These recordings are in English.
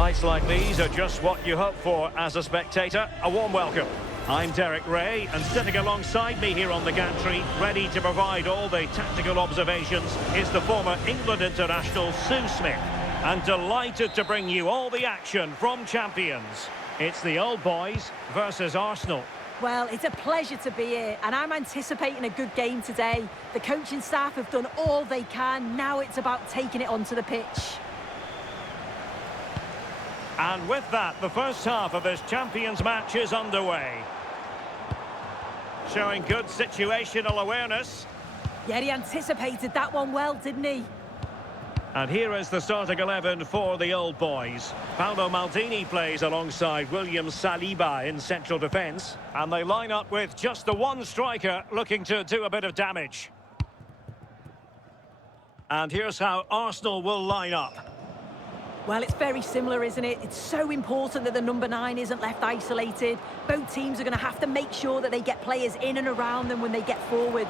Nights like these are just what you hope for as a spectator. A warm welcome. I'm Derek Ray, and sitting alongside me here on the gantry, ready to provide all the tactical observations, is the former England international Sue Smith. And delighted to bring you all the action from champions. It's the old boys versus Arsenal. Well, it's a pleasure to be here, and I'm anticipating a good game today. The coaching staff have done all they can. Now it's about taking it onto the pitch. And with that, the first half of this Champions match is underway. Showing good situational awareness. Yeah, he anticipated that one well, didn't he? And here is the starting 11 for the old boys. Paolo Maldini plays alongside William Saliba in central defence. And they line up with just the one striker looking to do a bit of damage. And here's how Arsenal will line up. Well, it's very similar, isn't it? It's so important that the number 9 isn't left isolated. Both teams are going to have to make sure that they get players in and around them when they get forward.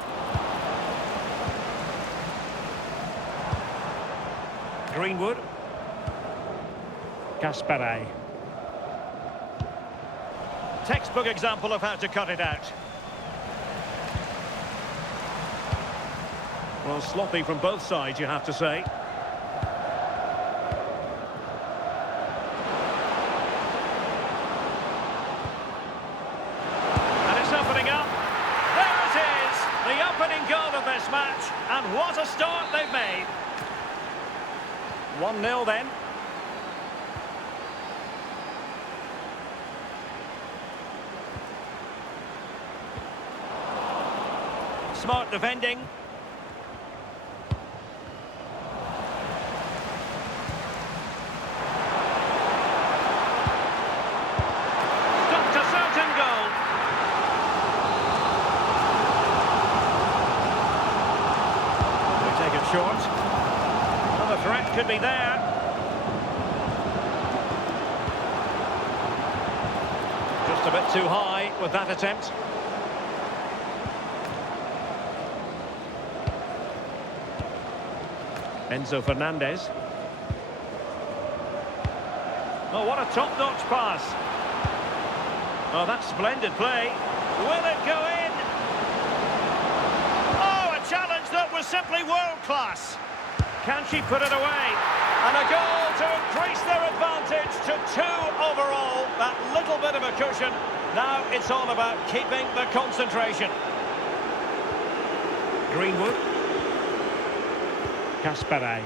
Greenwood. Kasparay. Textbook example of how to cut it out. Well, sloppy from both sides, you have to say. And it's opening up. There it is! The opening goal of this match. And what a start they've made. 1-0 then. Smart defending. Stopped a certain goal. We take it short. The threat could be there. Just a bit too high with that attempt. Enzo Fernandez. Oh, what a top-notch pass. Oh, that's splendid play. Will it go in? Oh, a challenge that was simply world-class. Can she put it away? And a goal to increase their advantage to 2 overall. That little bit of a cushion. Now it's all about keeping the concentration. Greenwood. Kasparay.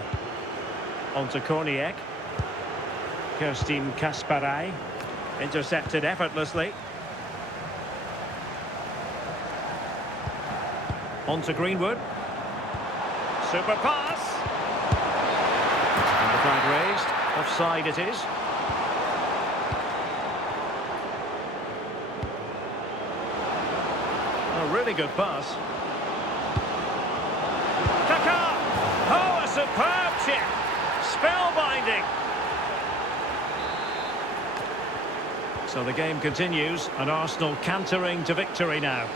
On to Korniak. Kerstin Kasparay. Intercepted effortlessly. On to Greenwood. Super pass. And the flag raised. Offside it is. A really good pass. Kaka! Oh, a superb chip. Spellbinding. So the game continues, and Arsenal cantering to victory now.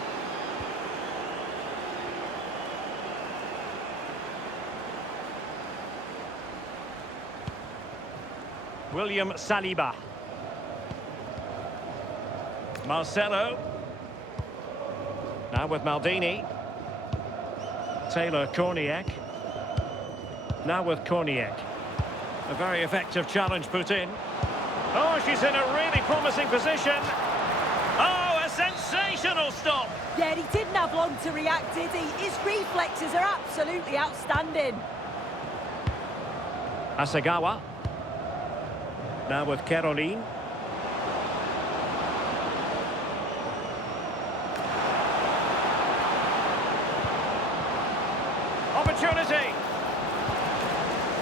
William Saliba. Marcelo. Now with Maldini. Taylor Korniak. Now with Korniak. A very effective challenge put in. Oh, she's in a really promising position. Oh, a sensational stop. Yeah, he didn't have long to react, did he? His reflexes are absolutely outstanding. Asagawa. Now with Caroline. Opportunity.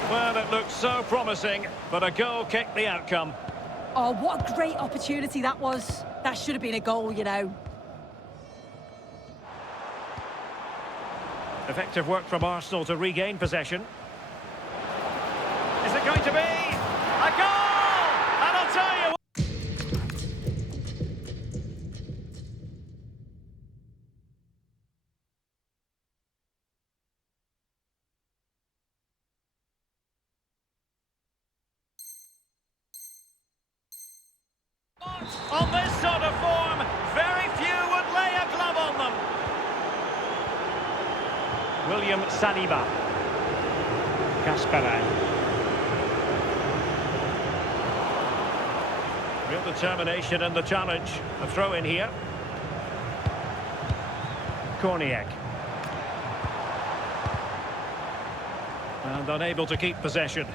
Well, it looked so promising, but a goal kicked the outcome. Oh, what a great opportunity that was. That should have been a goal, you know. Effective work from Arsenal to regain possession. Is it going to be a goal? And I'll tell you what. On this sort of form, very few would lay a glove on them. William Saliba. Kasparay. Real determination in the challenge. A throw in here. Korniak. And unable to keep possession.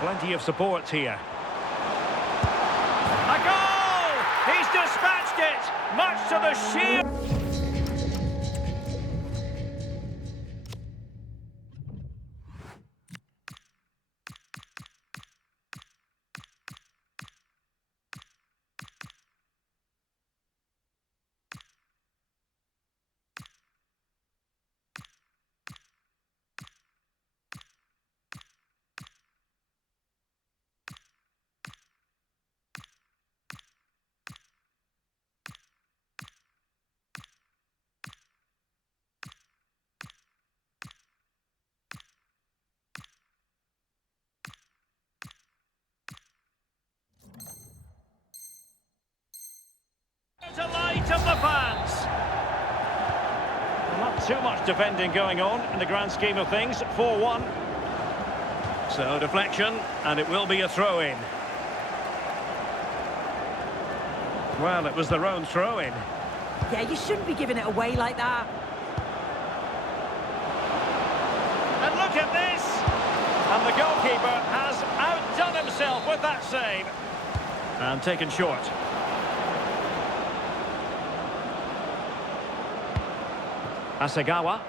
Plenty of support here. A goal! He's dispatched it, much to the sheer... Delight of the fans. Not too much defending going on in the grand scheme of things. 4-1. So deflection, and it will be a throw-in. Well, it was their own throw-in. Yeah, you shouldn't be giving it away like that. And look at this! And the goalkeeper has outdone himself with that save. And taken short. Asagawa.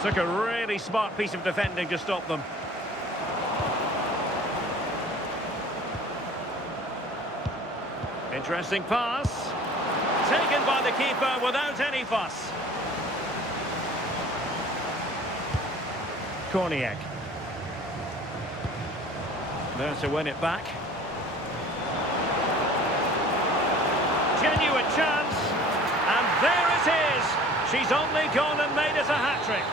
Took a really smart piece of defending to stop them. Interesting pass. Taken by the keeper without any fuss. Korniak. There to win it back. Genuine chance. And there it is. She's only gone and made it a hat-trick.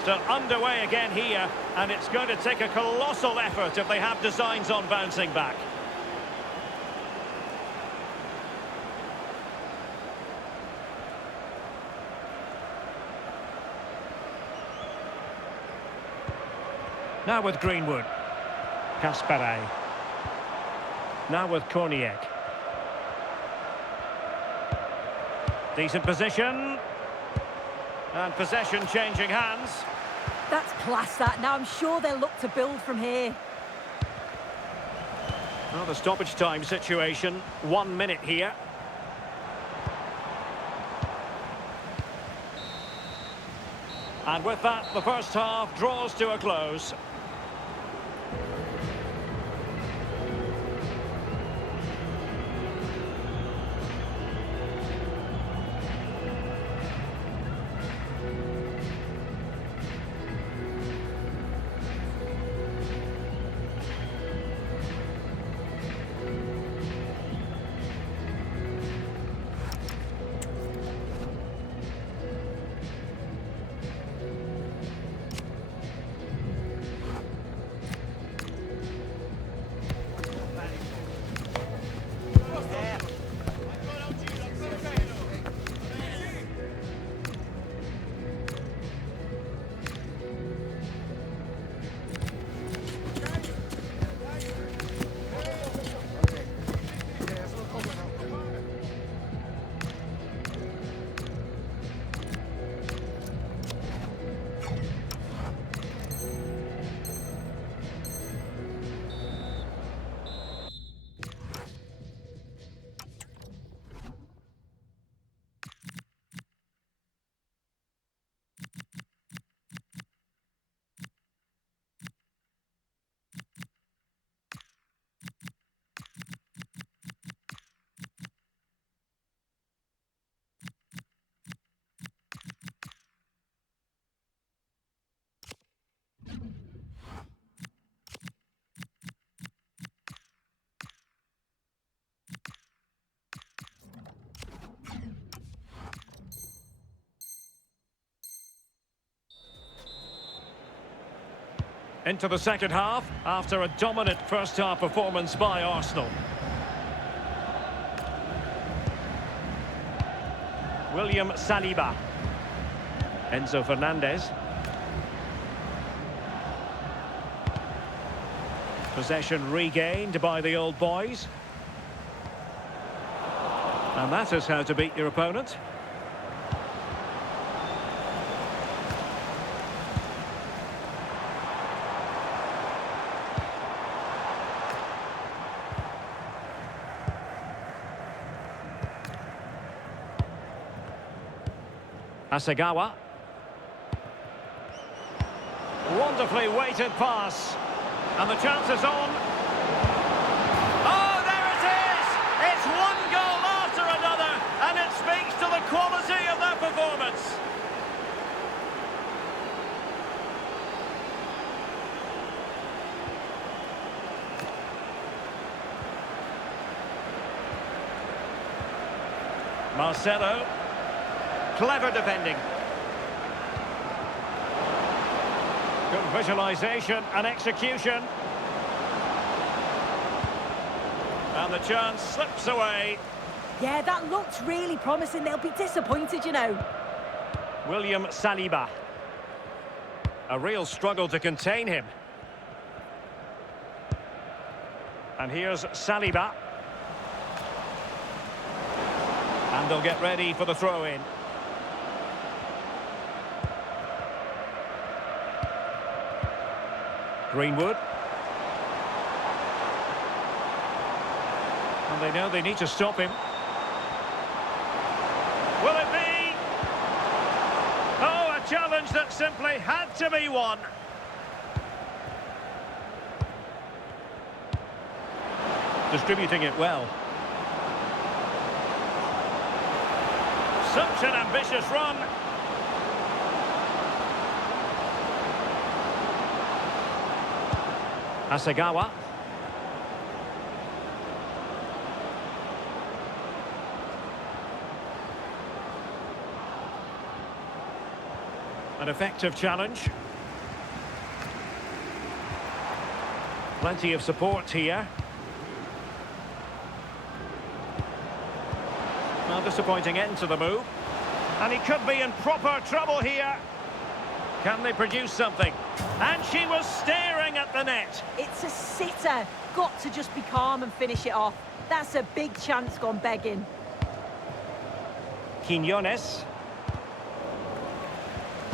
Still underway again here, and it's going to take a colossal effort if they have designs on bouncing back. Now with Greenwood. Kasparay. Now with Korniak. Decent position. And possession changing hands. That's class, that. Now I'm sure they'll look to build from here. Well, the stoppage time situation. 1 minute here. And with that, the first half draws to a close. Into the second half, after a dominant first-half performance by Arsenal. William Saliba. Enzo Fernandez. Possession regained by the old boys. And that is how to beat your opponent. Asagawa. Wonderfully weighted pass. And the chance is on. Oh, there it is! It's one goal after another, and it speaks to the quality of their performance. Marcelo. Clever defending. Good visualisation and execution. And the chance slips away. Yeah, that looked really promising. They'll be disappointed, you know. William Saliba. A real struggle to contain him. And here's Saliba. And they'll get ready for the throw-in. Greenwood. And they know they need to stop him. Will it be? Oh, a challenge that simply had to be won. Distributing it well. Such an ambitious run. Asagawa. An effective challenge. Plenty of support here. Well, disappointing end to the move. And he could be in proper trouble here. Can they produce something? And she was staring at the net. It's a sitter. Got to just be calm and finish it off. That's a big chance gone begging. Quinones.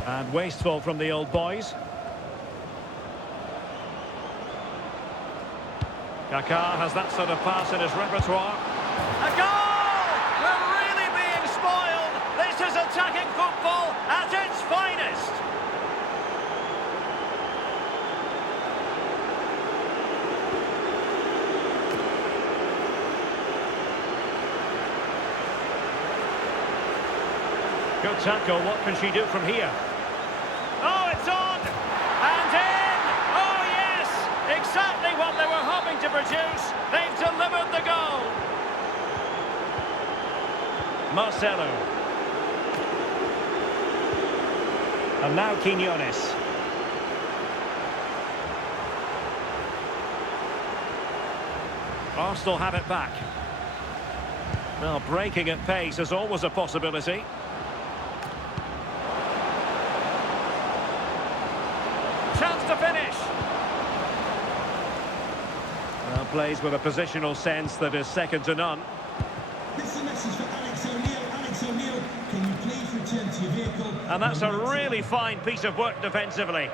And wasteful from the old boys. Kaká has that sort of pass in his repertoire. A goal! We're really being spoiled. This is attacking football at its finest. Good tackle. What can she do from here? Oh, it's on! And in! Oh, yes! Exactly what they were hoping to produce. They've delivered the goal. Marcelo. And now Quinones. Arsenal have it back. Well, breaking at pace is always a possibility. Chance to finish. Well, plays with a positional sense that is second to none. This is a message for Alex O'Neill. Alex O'Neill, can you please return to your vehicle? And that's a really fine piece of work defensively.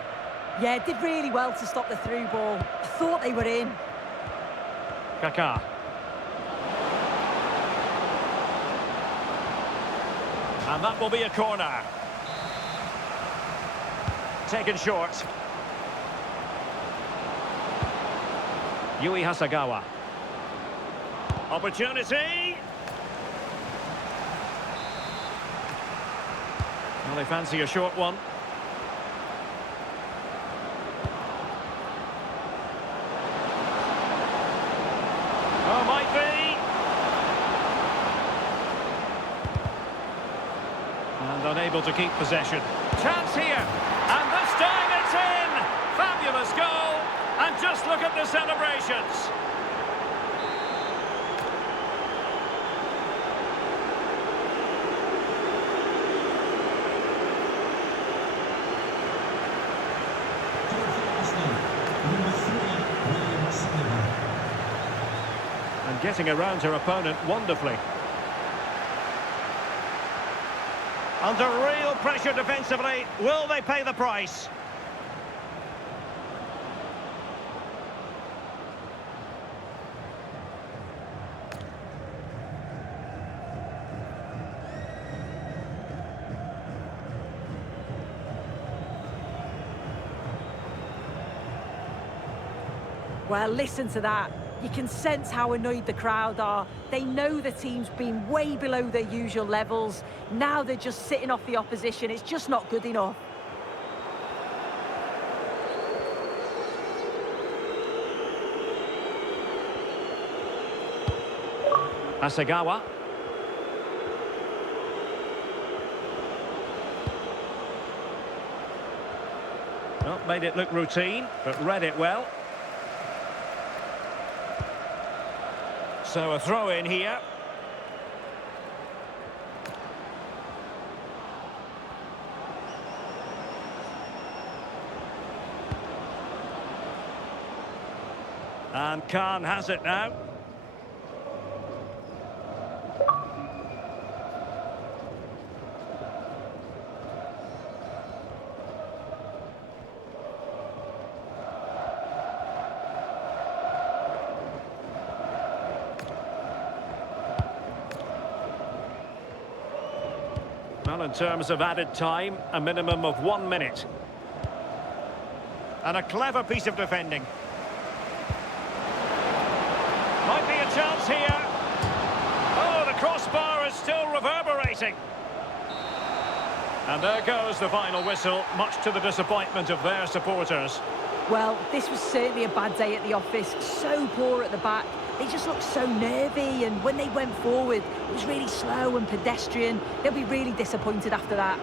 Yeah, did really well to stop the through ball. I thought they were in. Kaká. And that will be a corner. Taken short. Yui Hasagawa. Opportunity. Well, they fancy a short one. Oh, might be. And unable to keep possession. Chance here. And this time it's in. Fabulous. Fabulous goal. And just look at the celebrations. And getting around her opponent wonderfully. Under real pressure defensively, will they pay the price? Well, listen to that. You can sense how annoyed the crowd are. They know the team's been way below their usual levels. Now they're just sitting off the opposition. It's just not good enough. Asagawa. Well, made it look routine, but read it well. So a throw in here. And Khan has it now. Well, in terms of added time, a minimum of 1 minute. And a clever piece of defending. Might be a chance here. Oh, the crossbar is still reverberating. And there goes the final whistle, much to the disappointment of their supporters. Well, this was certainly a bad day at the office. So poor at the back. They just looked so nervy, and when they went forward, it was really slow and pedestrian. They'll be really disappointed after that.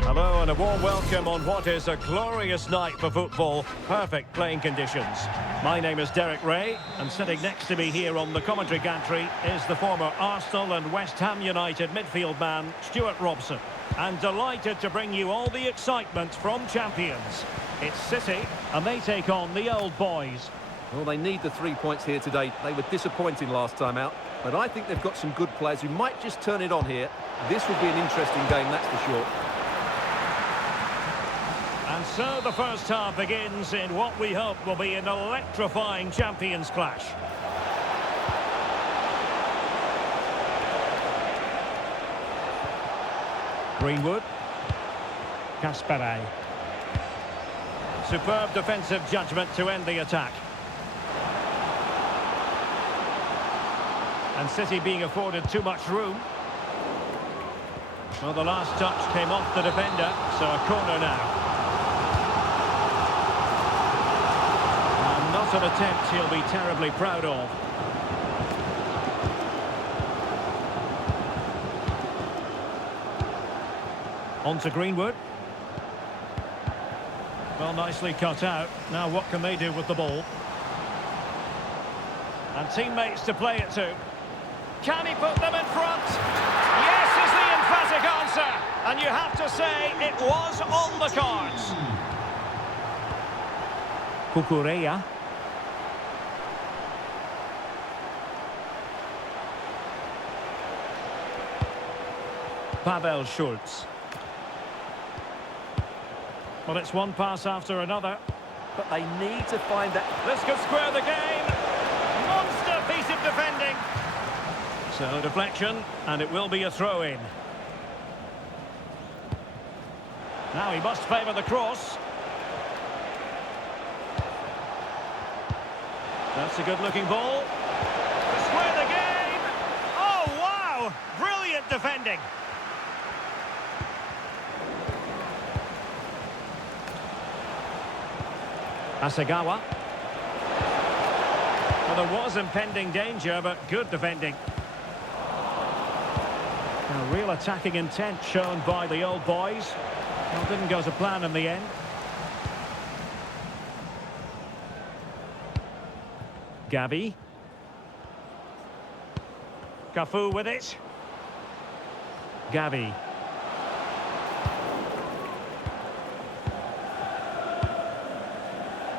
Hello and a warm welcome on what is a glorious night for football. Perfect playing conditions. My name is Derek Ray, and sitting next to me here on the commentary gantry is the former Arsenal and West Ham United midfield man, Stuart Robson. And delighted to bring you all the excitement from champions. It's City, and they take on the old boys. Well, they need the 3 points here today. They were disappointing last time out, but I think they've got some good players who might just turn it on here. This will be an interesting game, that's for sure. And so the first half begins in what we hope will be an electrifying champions clash. Greenwood. Kasperay. Superb defensive judgment to end the attack. And City being afforded too much room. Well, the last touch came off the defender, so a corner now. Not an attempt he'll be terribly proud of. On to Greenwood. Well, nicely cut out. Now what can they do with the ball? And teammates to play it to. Can he put them in front? Yes is the emphatic answer. And you have to say it was on the cards. Cucurella. Pavel Schultz. Well, it's one pass after another. But they need to find that. This could square the game. Monster piece of defending. So deflection, and it will be a throw-in. Now he must favour the cross. That's a good-looking ball. To square the game. Oh, wow! Brilliant defending. Asagawa. Well, there was impending danger, but good defending. A real attacking intent shown by the old boys. Well, didn't go to plan in the end. Gavi. Cafu with it. Gavi.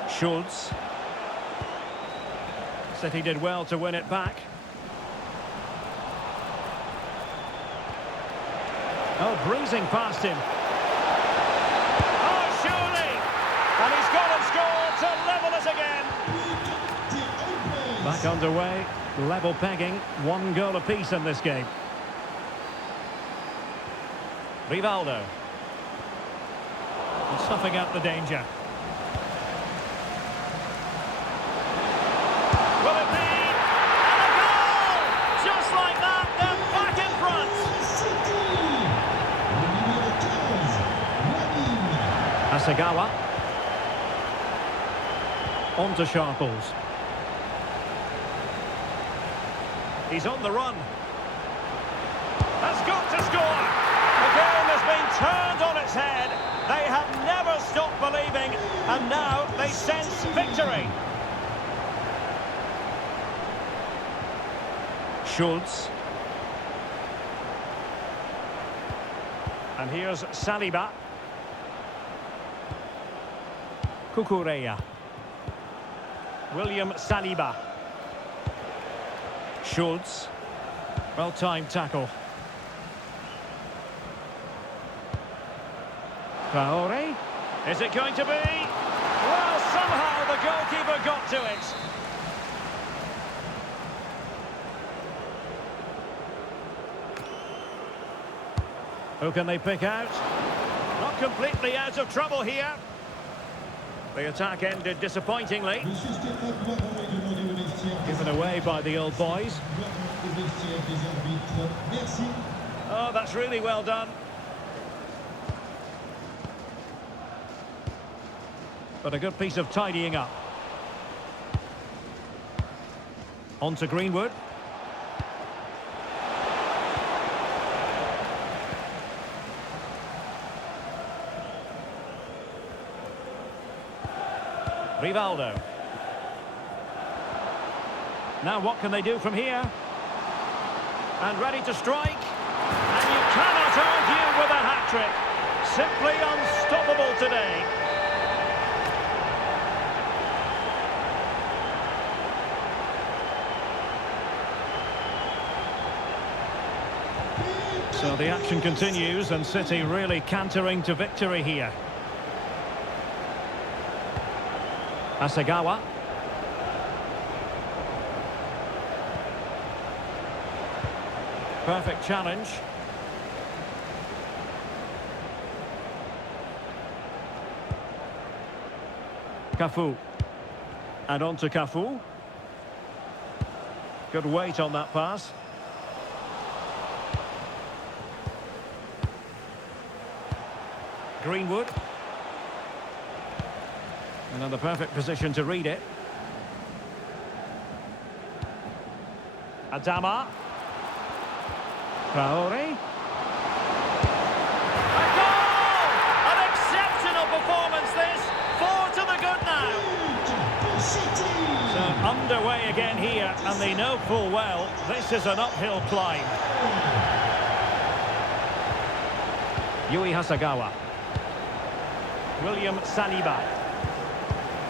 Schultz. City did well to win it back. Oh, breezing past him. Oh, surely! And he's gone and scored to level us again. Back underway, level pegging, 1 goal apiece in this game. Rivaldo. And snuffing out the danger. Will it be? And a goal! Just like that, they're back in front. Asagawa. On to Sharples. He's on the run. Has got to score. The game has been turned on its head. They have never stopped believing, and now they sense victory. Schultz. And here's Saliba. Cucurella. William Saliba. Schultz. Well-timed tackle. Traore. Is it going to be? Well, somehow the goalkeeper got to it. Who can they pick out? Not completely out of trouble here. The attack ended disappointingly. Given away by the old boys. Oh, that's really well done. But a good piece of tidying up. On to Greenwood. Rivaldo. Now what can they do from here? And ready to strike. And you cannot argue with a hat-trick. Simply unstoppable today. So the action continues and City really cantering to victory here. Asagawa. Perfect challenge. Cafu. And on to Cafu. Good weight on that pass. Greenwood. Another perfect position to read it. Adama. Traore. A goal! An exceptional performance this. 4 to the good now. So underway again here, and they know full well this is an uphill climb. Yui Hasagawa. William Saliba.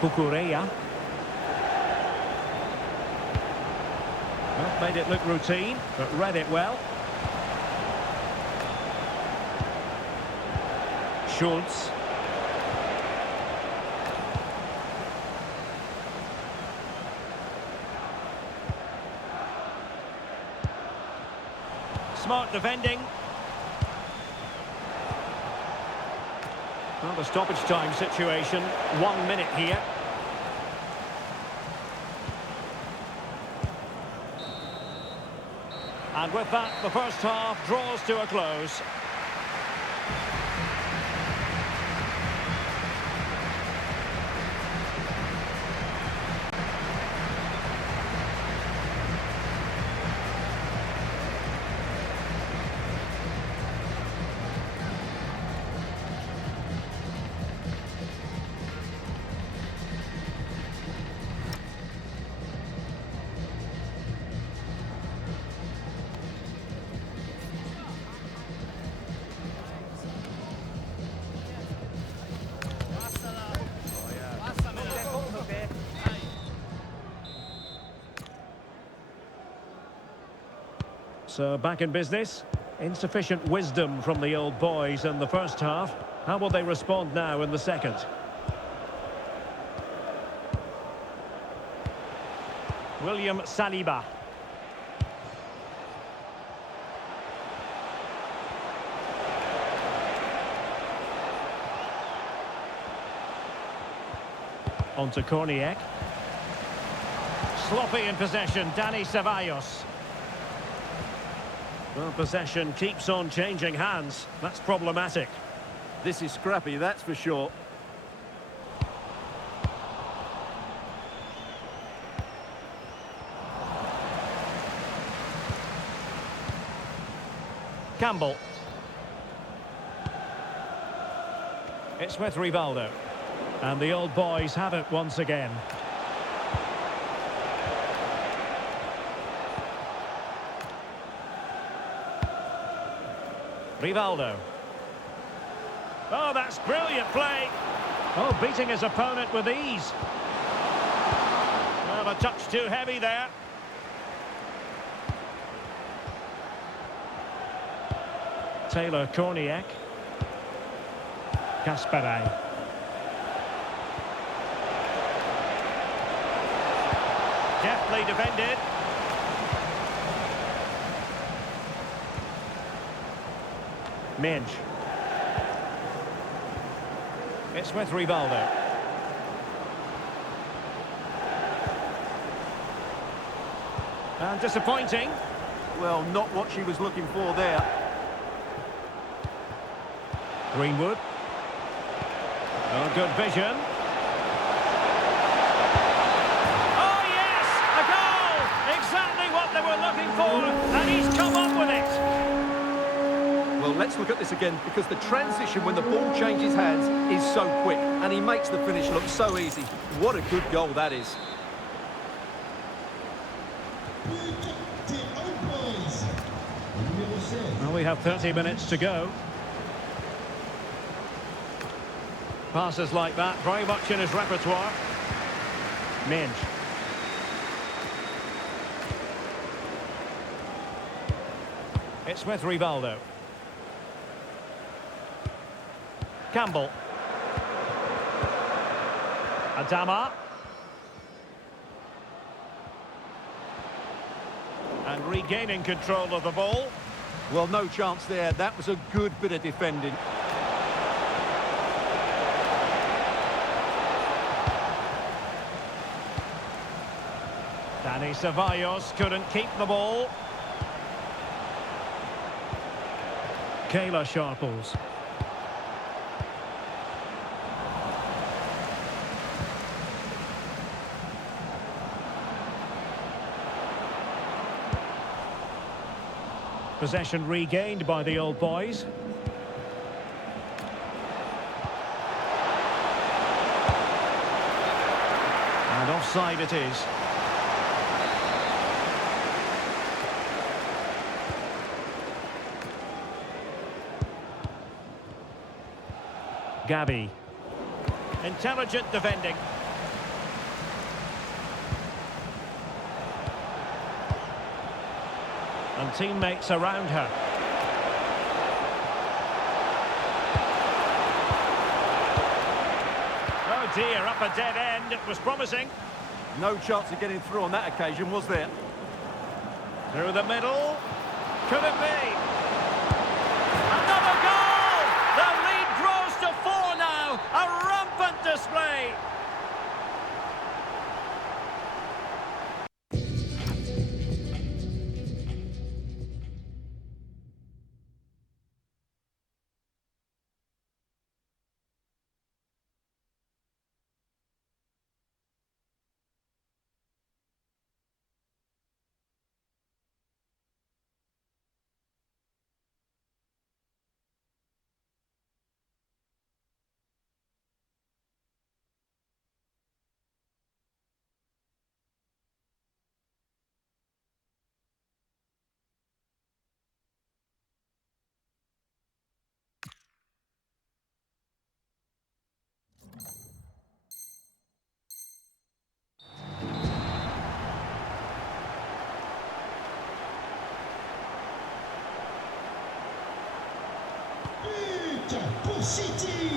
Kukureya. Well, made it look routine, but read it well. Schultz. Smart defending. Well, the stoppage time situation, 1 minute here. And with that, the first half draws to a close. So back in business. Insufficient wisdom from the old boys in the first half. How will they respond now in the second? William Saliba. On to Korniak. Sloppy in possession, Dani Ceballos. Well, possession keeps on changing hands. That's problematic. This is scrappy, that's for sure. Campbell. It's with Rivaldo. And the old boys have it once again. Rivaldo. Oh, that's brilliant play. Oh, beating his opponent with ease. Well, a touch too heavy there. Taylor Korniak. Kasparay. Deftly defended. Minge. It's with Rivaldo. And disappointing. Well, not what she was looking for there. Greenwood. Oh, good vision. Oh, yes! A goal! Exactly what they were looking for, and he's come up with it. Well, let's look at this again, because the transition when the ball changes hands is so quick, and he makes the finish look so easy. What a good goal that is. Well, we have 30 minutes to go. Passes like that, very much in his repertoire. Minge. It's with Rivaldo. Campbell. Adama. And regaining control of the ball. Well, no chance there. That was a good bit of defending. Dani Ceballos couldn't keep the ball. Kayla Sharples. Possession regained by the old boys. And offside it is. Gabby. Intelligent defending. And teammates around her. Oh dear, up a dead end. It was promising. No chance of getting through on that occasion, was there? Through the middle. Could it be? Another goal! The lead grows to 4 now. A rampant display. Pour City,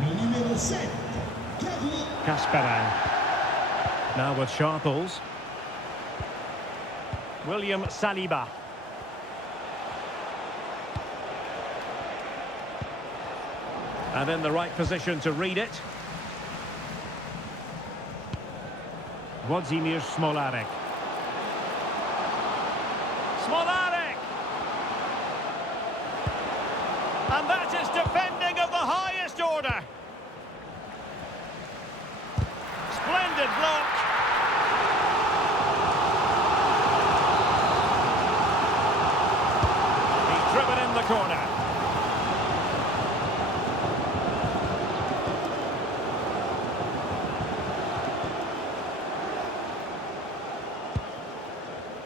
le numéro 7, Kasperan. Now with Sharples. William Saliba. And in the right position to read it. Włodzimierz Smolarek. Smolarek! And that is defending of the highest order. Splendid block. He's driven in the corner.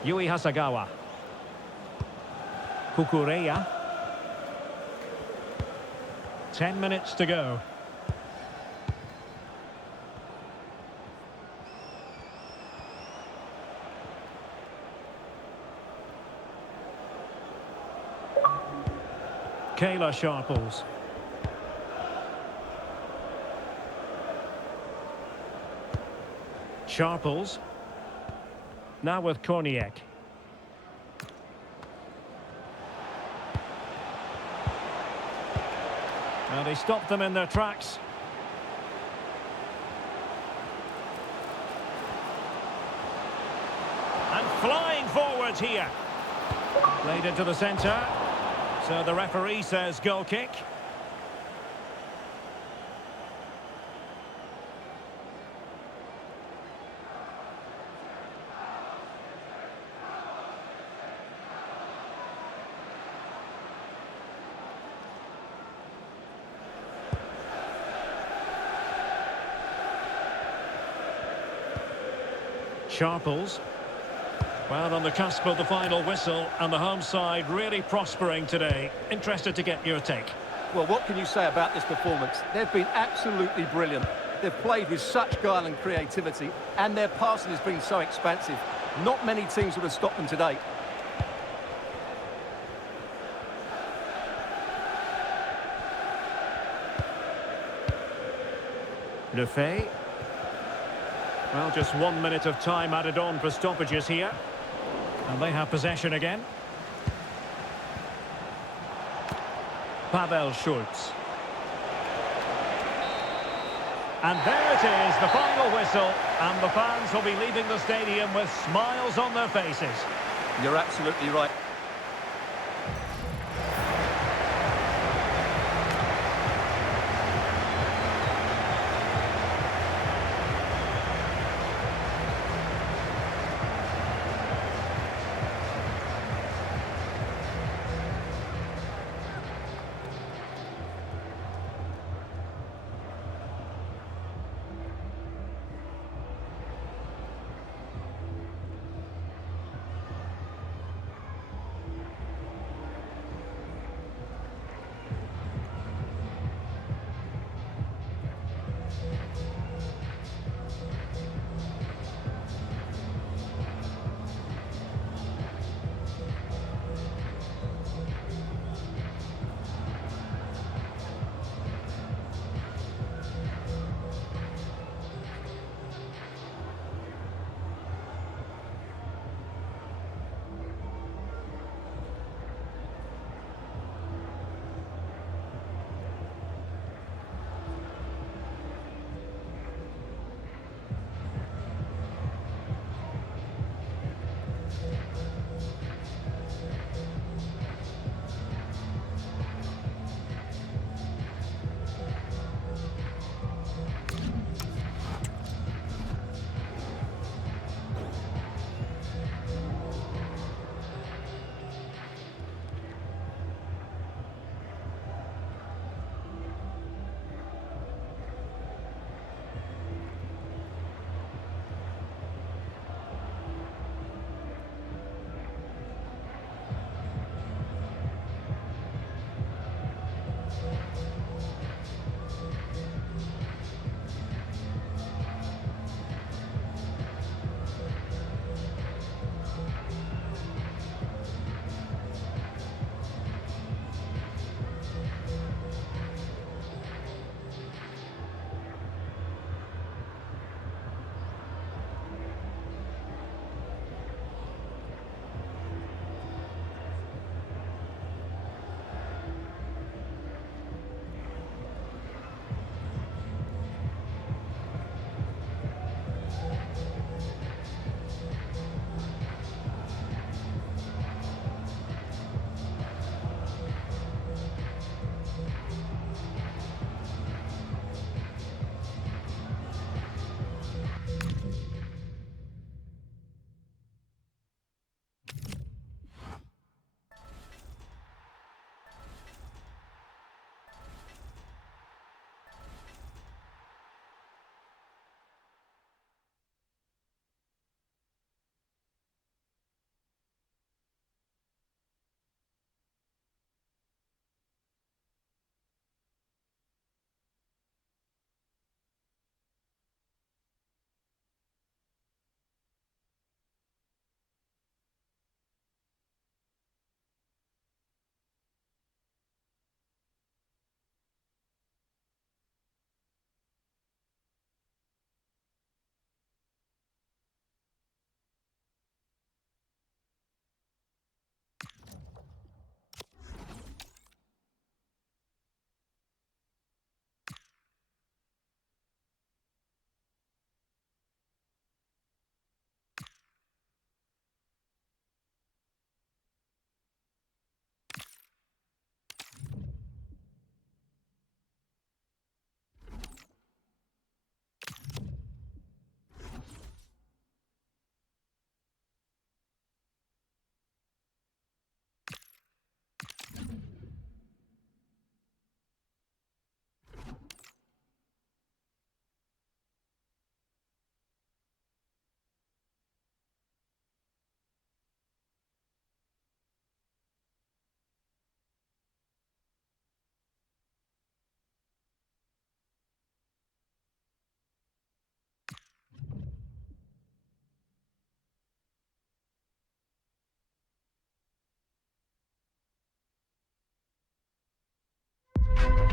Yui Hasagawa. Kukureya. 10 minutes to go. Kayla Sharples. Sharples. Now with Korniak. And he stopped them in their tracks. And flying forwards here. Played into the centre. So the referee says goal kick. Sharples. Well, on the cusp of the final whistle, and the home side really prospering today. Interested to get your take. Well, what can you say about this performance? They've been absolutely brilliant. They've played with such guile and creativity, and their passing has been so expansive. Not many teams would have stopped them today. Le Fay. Well, just 1 minute of time added on for stoppages here. And they have possession again. Pavel Schulz. And there it is, the final whistle. And the fans will be leaving the stadium with smiles on their faces. You're absolutely right.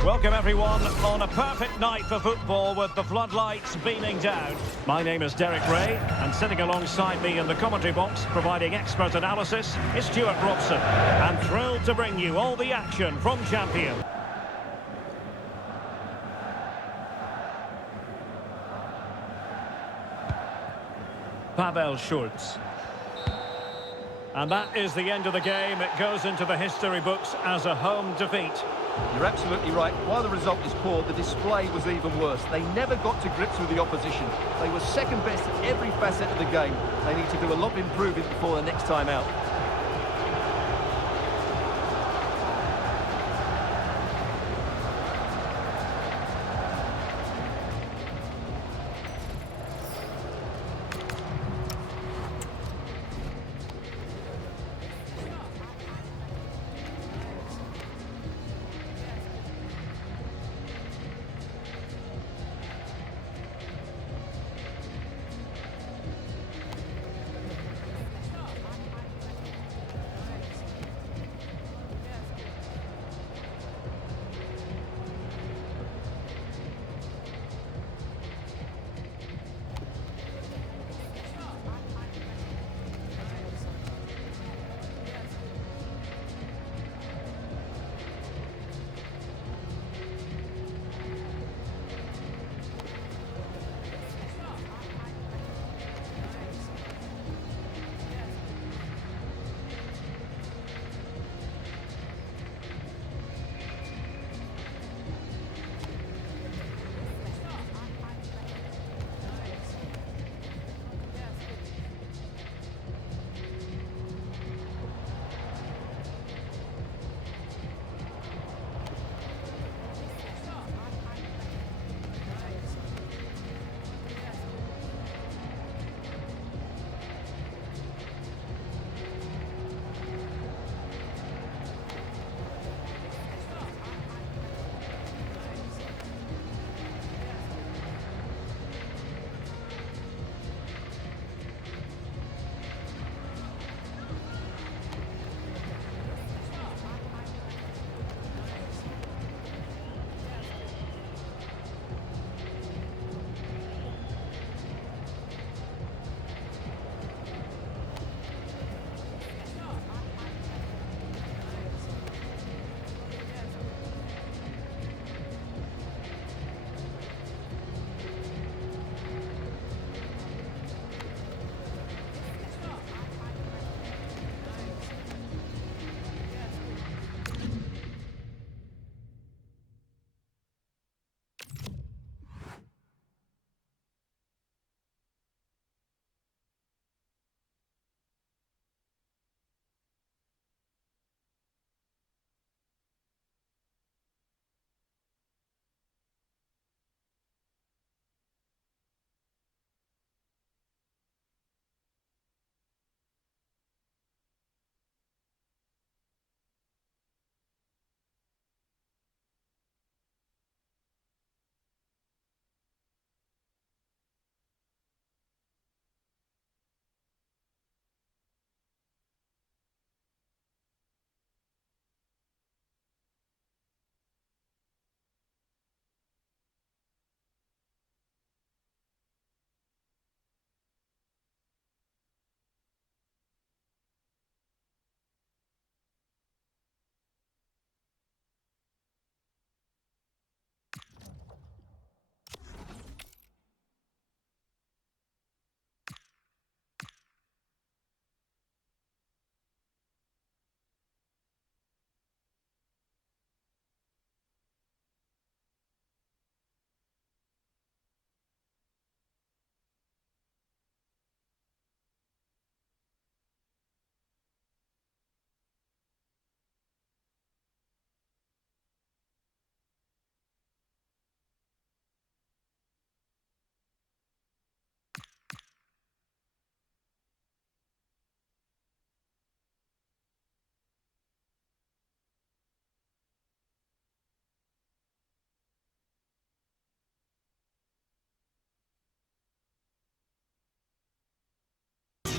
Welcome everyone on a perfect night for football with the floodlights beaming down. My name is Derek Ray, and sitting alongside me in the commentary box, providing expert analysis, is Stuart Robson. And thrilled to bring you all the action from Champion. Pavel Schultz. And that is the end of the game. It goes into the history books as a home defeat. You're absolutely right. While the result is poor, the display was even worse. They never got to grips with the opposition. They were second best at every facet of the game. They need to do a lot of improving before the next time out.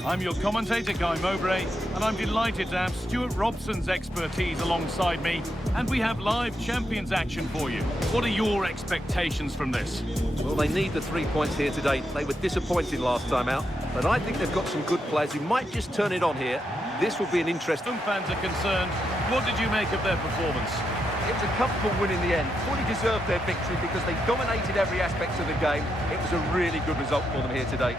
I'm your commentator, Guy Mowbray, and I'm delighted to have Stuart Robson's expertise alongside me, and we have live champions action for you. What are your expectations from this? Well, they need the 3 points here today. They were disappointed last time out, but I think they've got some good players who might just turn it on here. This will be an interesting... Some fans are concerned. What did you make of their performance? It was a comfortable win in the end. Fully deserved their victory because they dominated every aspect of the game. It was a really good result for them here today.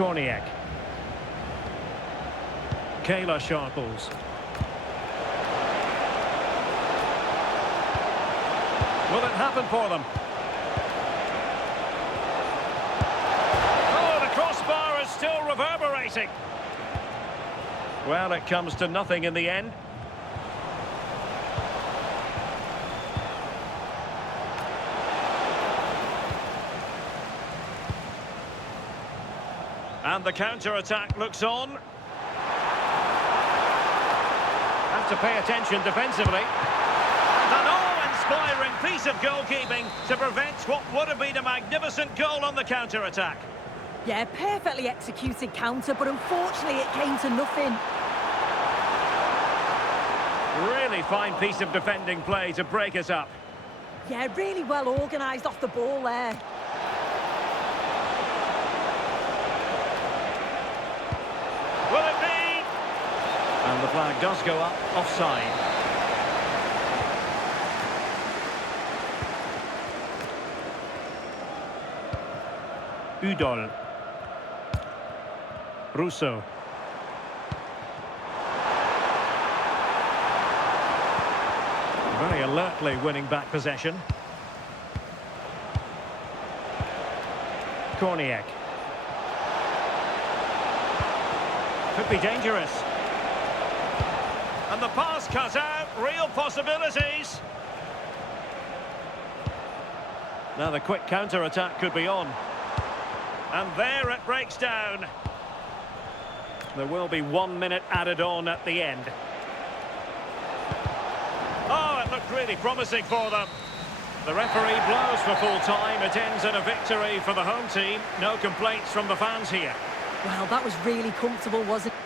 Korniak. Kayla Sharples. Will it happen for them? Oh, the crossbar is still reverberating. Well, it comes to nothing in the end. And the counter-attack looks on. Have to pay attention defensively. An awe-inspiring piece of goalkeeping to prevent what would have been a magnificent goal on the counter-attack. Yeah, perfectly executed counter, but unfortunately it came to nothing. Really fine piece of defending play to break us up. Yeah, really well organised off the ball there. Will it be? And the flag does go up, offside. Udol. Russo. Very alertly winning back possession. Korniak. Could be dangerous. And the pass cut out, real possibilities. Now the quick counter-attack could be on. And there it breaks down. There will be 1 minute added on at the end. Oh, it looked really promising for them. The referee blows for full time. It ends in a victory for the home team. No complaints from the fans here. Well, that was really comfortable, wasn't it?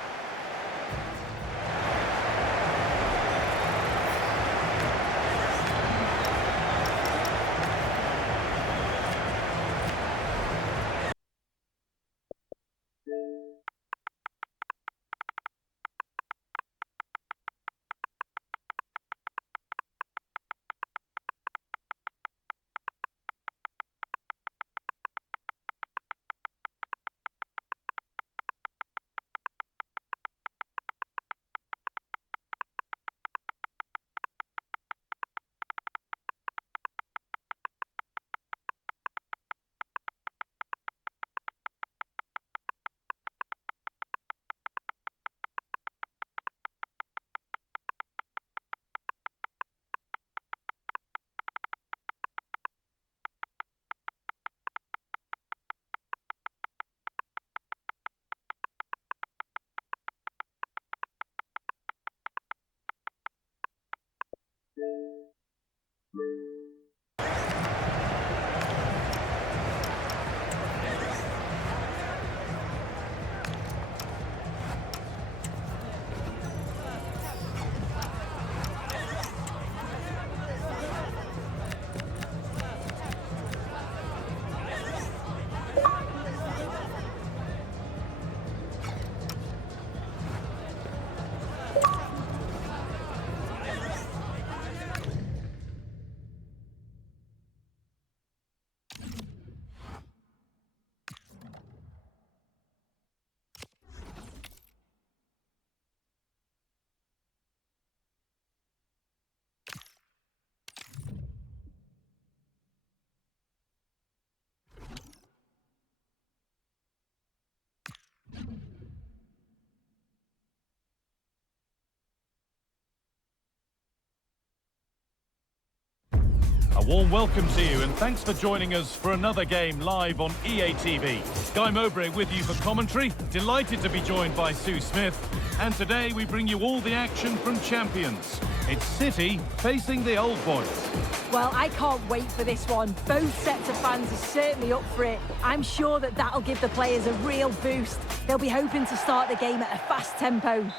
A warm welcome to you and thanks for joining us for another game live on EA TV. Guy Mowbray with you for commentary. Delighted to be joined by Sue Smith. And today we bring you all the action from Champions. It's City facing the Old Boys. Well, I can't wait for this one. Both sets of fans are certainly up for it. I'm sure that that'll give the players a real boost. They'll be hoping to start the game at a fast tempo.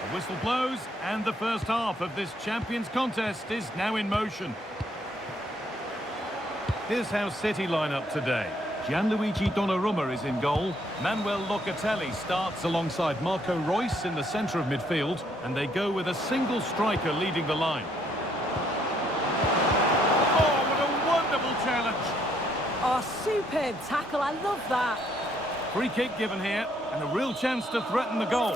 The whistle blows and the first half of this Champions contest is now in motion. Here's how City line up today. Gianluigi Donnarumma is in goal. Manuel Locatelli starts alongside Marco Reus in the centre of midfield, and they go with a single striker leading the line. Oh, what a wonderful challenge! Superb tackle, I love that. Free kick given here, and a real chance to threaten the goal.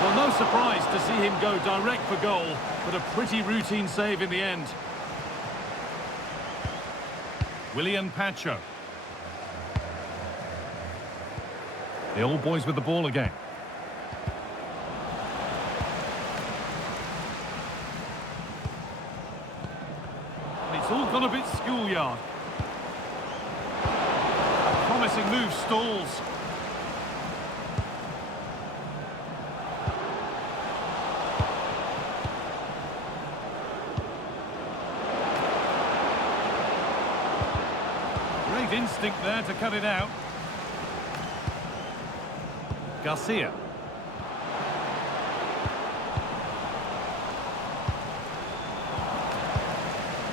Well, no surprise to see him go direct for goal, but a pretty routine save in the end. William Pacho. The old boys with the ball again. And it's all gone a bit schoolyard. A promising move stalls. Great instinct there to cut it out. Garcia.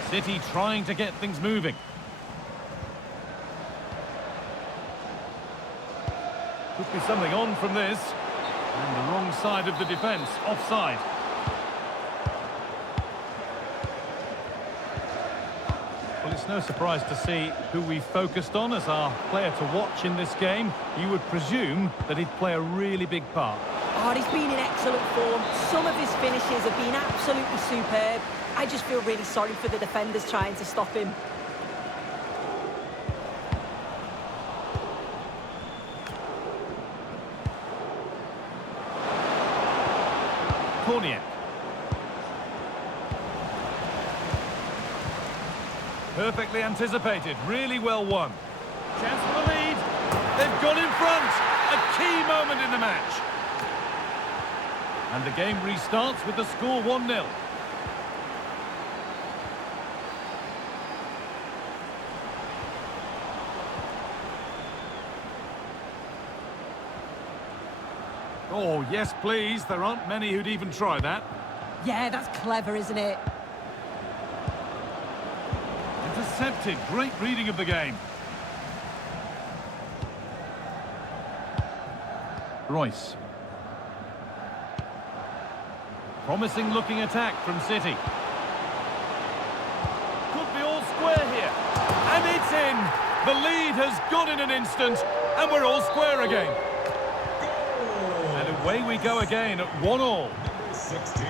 City trying to get things moving. Could be something on from this. And the wrong side of the defence, offside. Well, it's no surprise to see who we focused on as our player to watch in this game. You would presume that he'd play a really big part. Oh, he's been in excellent form. Some of his finishes have been absolutely superb. I just feel really sorry for the defenders trying to stop him. Cornier. Perfectly anticipated, really well won. Chance for the lead. They've gone in front. A key moment in the match. And the game restarts with the score 1-0. Oh, yes, please. There aren't many who'd even try that. Yeah, that's clever, isn't it? Intercepted. Great reading of the game. Royce. Promising looking attack from City. Could be all square here. And it's in. The lead has gone in an instant. And we're all square again. And away we go again at 1-1. 16.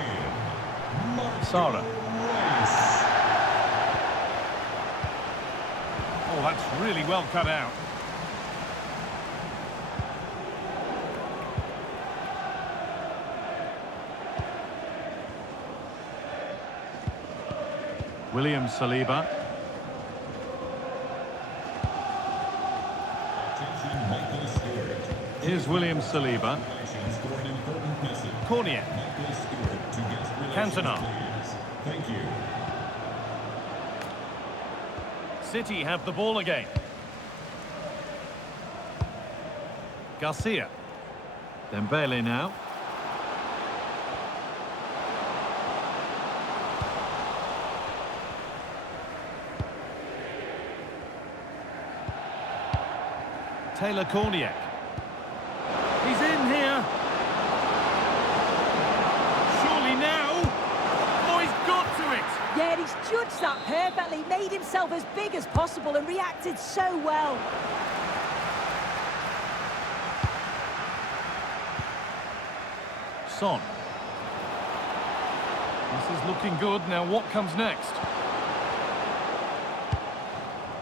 Sara. Oh, that's really well cut out. William Saliba. Here's William Saliba. Cornier. Cantona. Thank you. City have the ball again. Garcia. Dembele now. Taylor Cornier. He's in here. Surely now. Oh, he's got to it. Yeah, he's judged that perfectly, made himself as big as possible and reacted so well. Son. This is looking good. Now what comes next?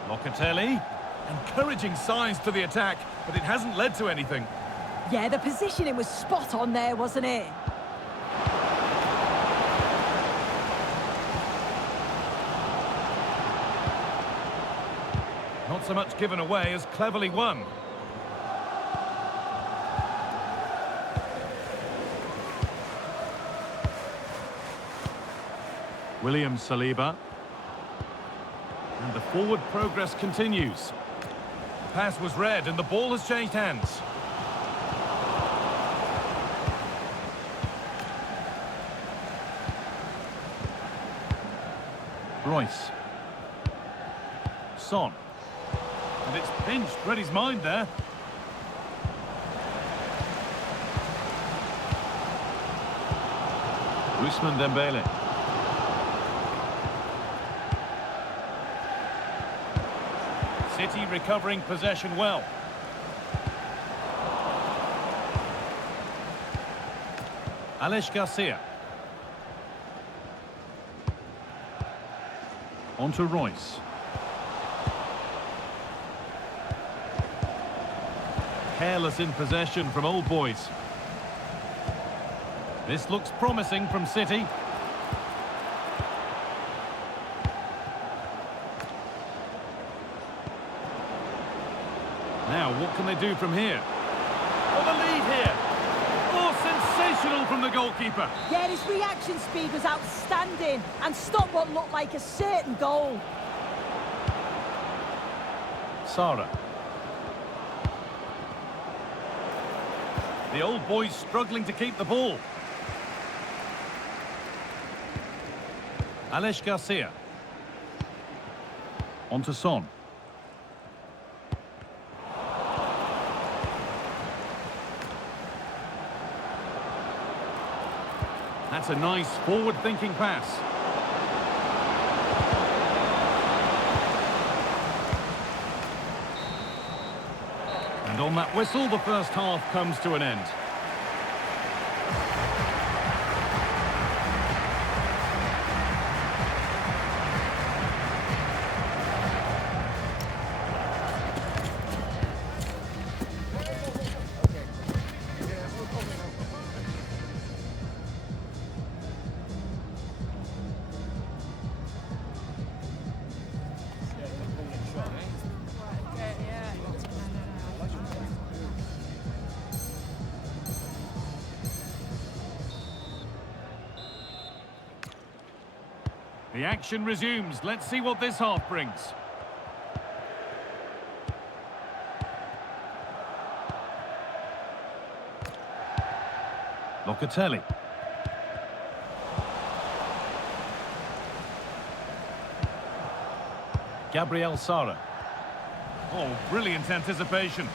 Locatelli. Encouraging signs to the attack, but it hasn't led to anything. Yeah, the positioning was spot on there, wasn't it? Not so much given away as cleverly won. William Saliba. And the forward progress continues. The pass was read and the ball has changed hands. Royce. Son. And it's pinched, read his mind there. Ousmane Dembele. City recovering possession well. Alex Garcia. On to Royce. Careless in possession from Old Boys. This looks promising from City. Now, what can they do from here? For the lead here. Oh, sensational from the goalkeeper. Yeah, his reaction speed was outstanding and stopped what looked like a certain goal. Sara. The Old Boys struggling to keep the ball. Alex Garcia. On to Son. That's a nice forward-thinking pass. And on that whistle, the first half comes to an end. The action resumes. Let's see what this half brings. Locatelli. Gabriel Sara. Oh, brilliant anticipation.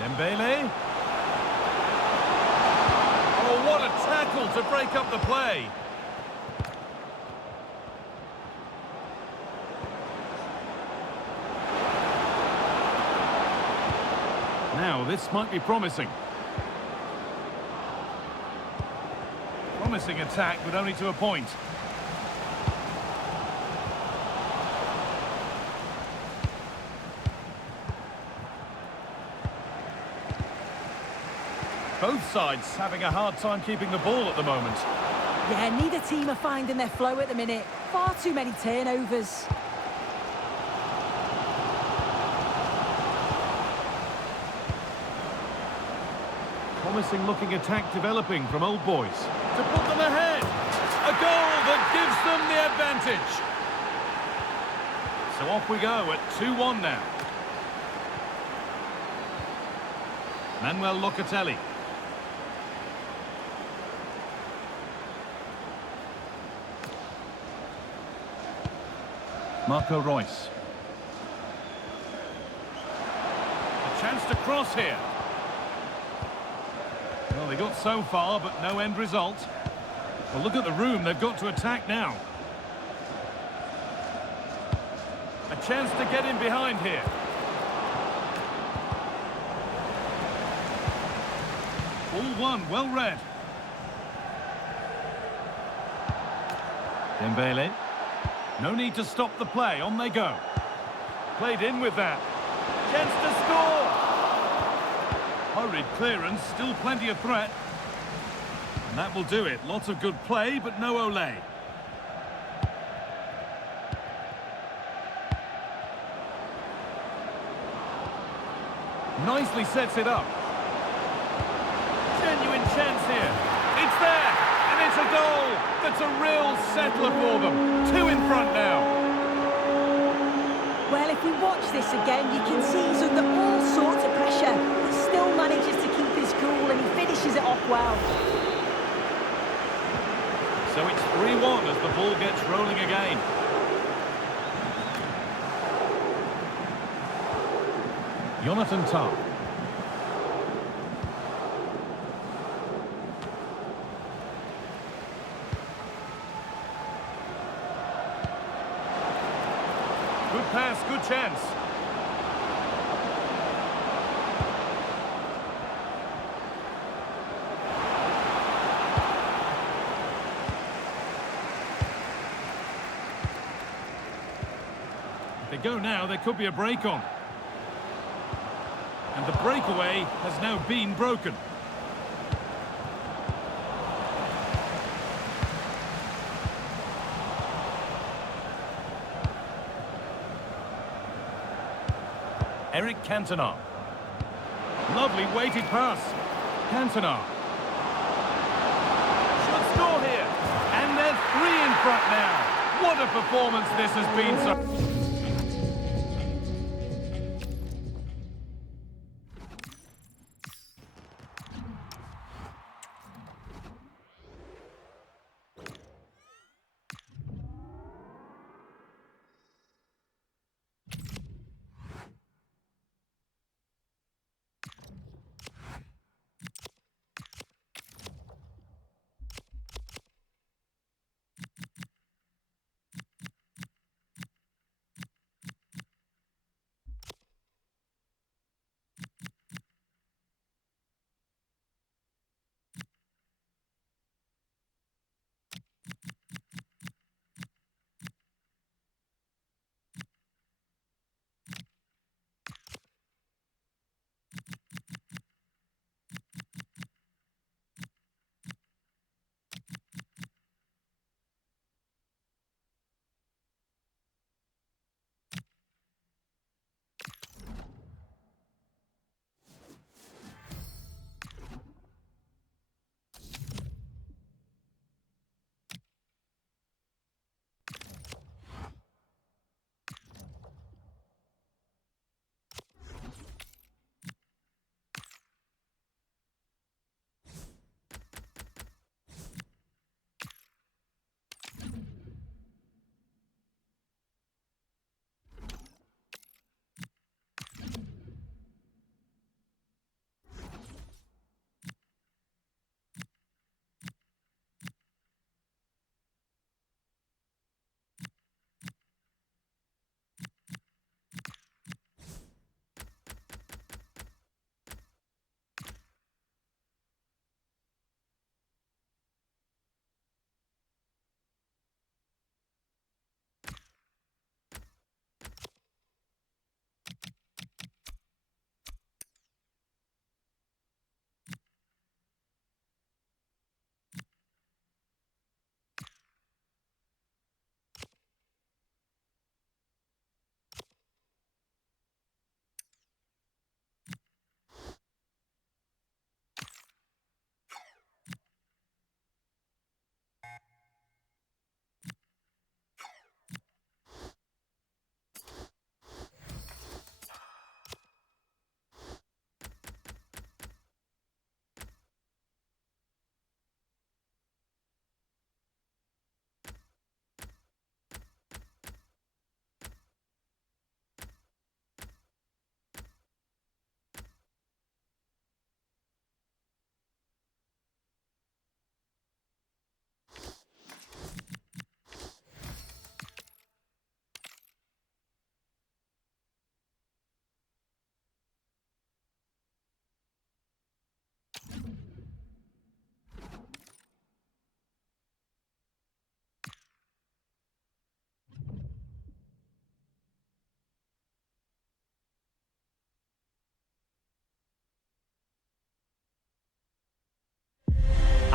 Dembele. Oh, what a tackle to break up the play. Now, this might be promising. Promising attack, but only to a point. Both sides having a hard time keeping the ball at the moment. Yeah, neither team are finding their flow at the minute. Far too many turnovers. Promising looking attack developing from Old Boys. To put them ahead. A goal that gives them the advantage. So off we go at 2-1 now. Manuel Locatelli. Marco Reus. A chance to cross here. Well, they got so far, but no end result. Well, look at the room. They've got to attack now. A chance to get in behind here. All one, well read. Dembele. No need to stop the play, on they go. Played in with that. Chance to score! Hurried clearance, still plenty of threat. And that will do it. Lots of good play, but no Olé. Nicely sets it up. Genuine chance here. It's there! And it's a goal! That's a real settler for them. 2 in front now. Well, if we watch this again, you can see he's under all sorts of pressure, but still manages to keep his and he finishes it off well. So it's 3-1 as the ball gets rolling again. Jonathan Tah. Good pass, good chance. If they go now, there could be a break on. And the breakaway has now been broken. Eric Cantona. Lovely weighted pass. Cantona. Should score here. And they're 3 in front now. What a performance this has been so...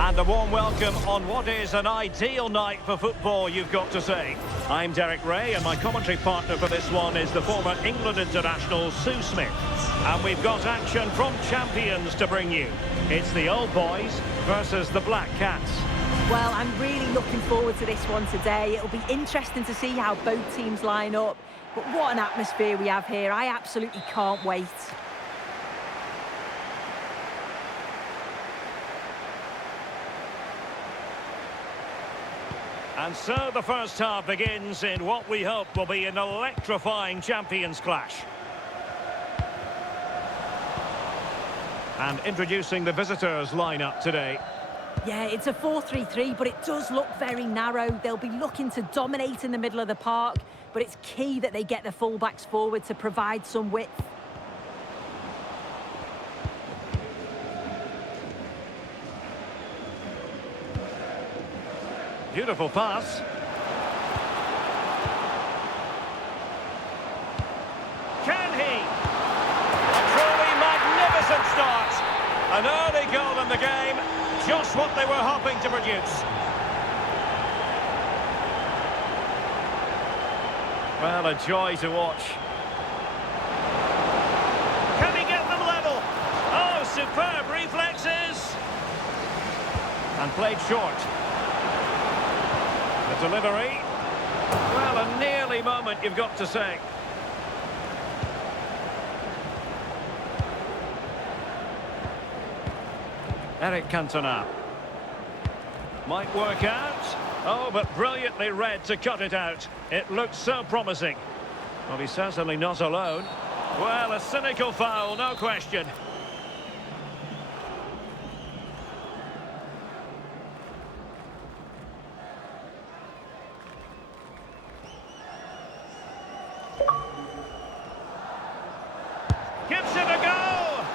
And a warm welcome on what is an ideal night for football, you've got to say. I'm Derek Ray, and my commentary partner for this one is the former England international Sue Smith. And we've got action from champions to bring you. It's the old boys versus the Black Cats. Well, I'm really looking forward to this one today. It'll be interesting to see how both teams line up. But what an atmosphere we have here. I absolutely can't wait. And so the first half begins in what we hope will be an electrifying champions clash. And introducing the visitors lineup today. Yeah, it's a 4-3-3, but it does look very narrow. They'll be looking to dominate in the middle of the park, but it's key that they get the fullbacks forward to provide some width. Beautiful pass. Can he? A truly magnificent start. An early goal in the game. Just what they were hoping to produce. Well, a joy to watch. Can he get them level? Oh, superb reflexes. And played short. The delivery. Well, a nearly moment, you've got to say. Eric Cantona. Might work out. Oh, but brilliantly read to cut it out. It looks so promising. Well, he's certainly not alone. Well, a cynical foul, no question. Gives it a go!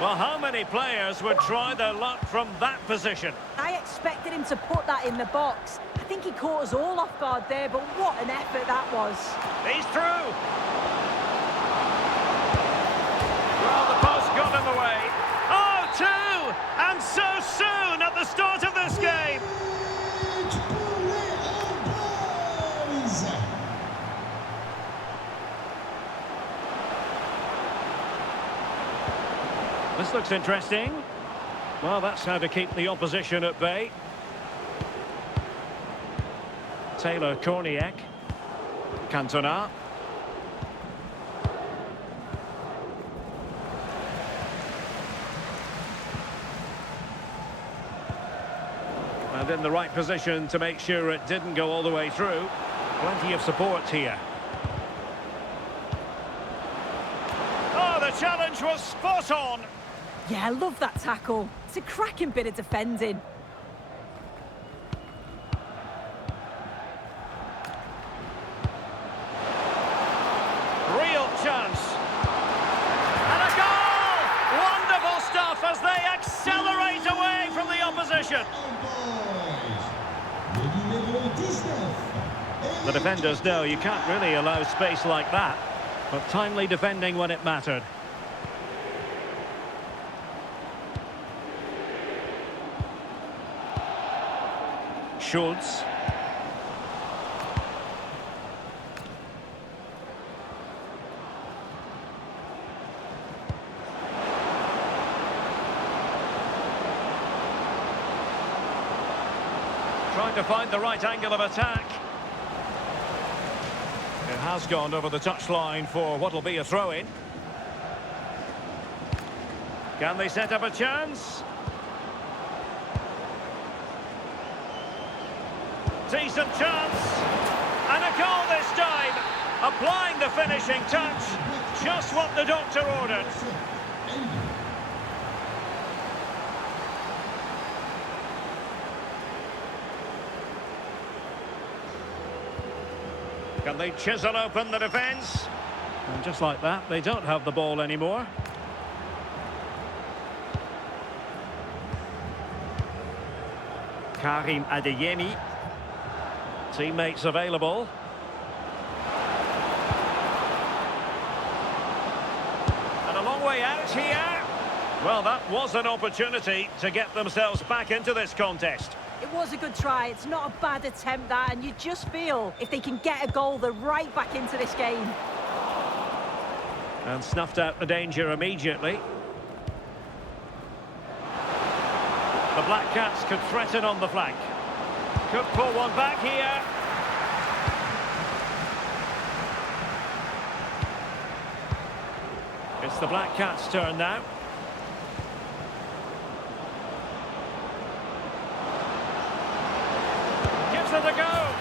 Well, how many players would try their luck from that position? I expected him to put that in the box. I think he caught us all off guard there, but what an effort that was. He's through! Well, the post got in the way. Oh, two! And so soon at the start of this game! This looks interesting. Well, that's how to keep the opposition at bay. Taylor Korniak. Cantona. And in the right position to make sure it didn't go all the way through. Plenty of support here. Oh, the challenge was spot on. Yeah, I love that tackle. It's a cracking bit of defending. Real chance. And a goal! Wonderful stuff as they accelerate away from the opposition. The defenders know you can't really allow space like that, but timely defending when it mattered. Schultz. Trying to find the right angle of attack. It has gone over the touchline for what will be a throw-in. Can they set up a chance? Decent chance. And a goal this time. Applying the finishing touch. Just what the doctor ordered. Can they chisel open the defence? And just like that, they don't have the ball anymore. Karim Adeyemi. Teammates available. And a long way out here. Well, that was an opportunity to get themselves back into this contest. It was a good try. It's not a bad attempt, that, and you just feel if they can get a goal, they're right back into this game. And snuffed out the danger immediately. The Black Cats could threaten on the flank. Could pull one back here. It's the Black Cats' turn now. Gives it a go.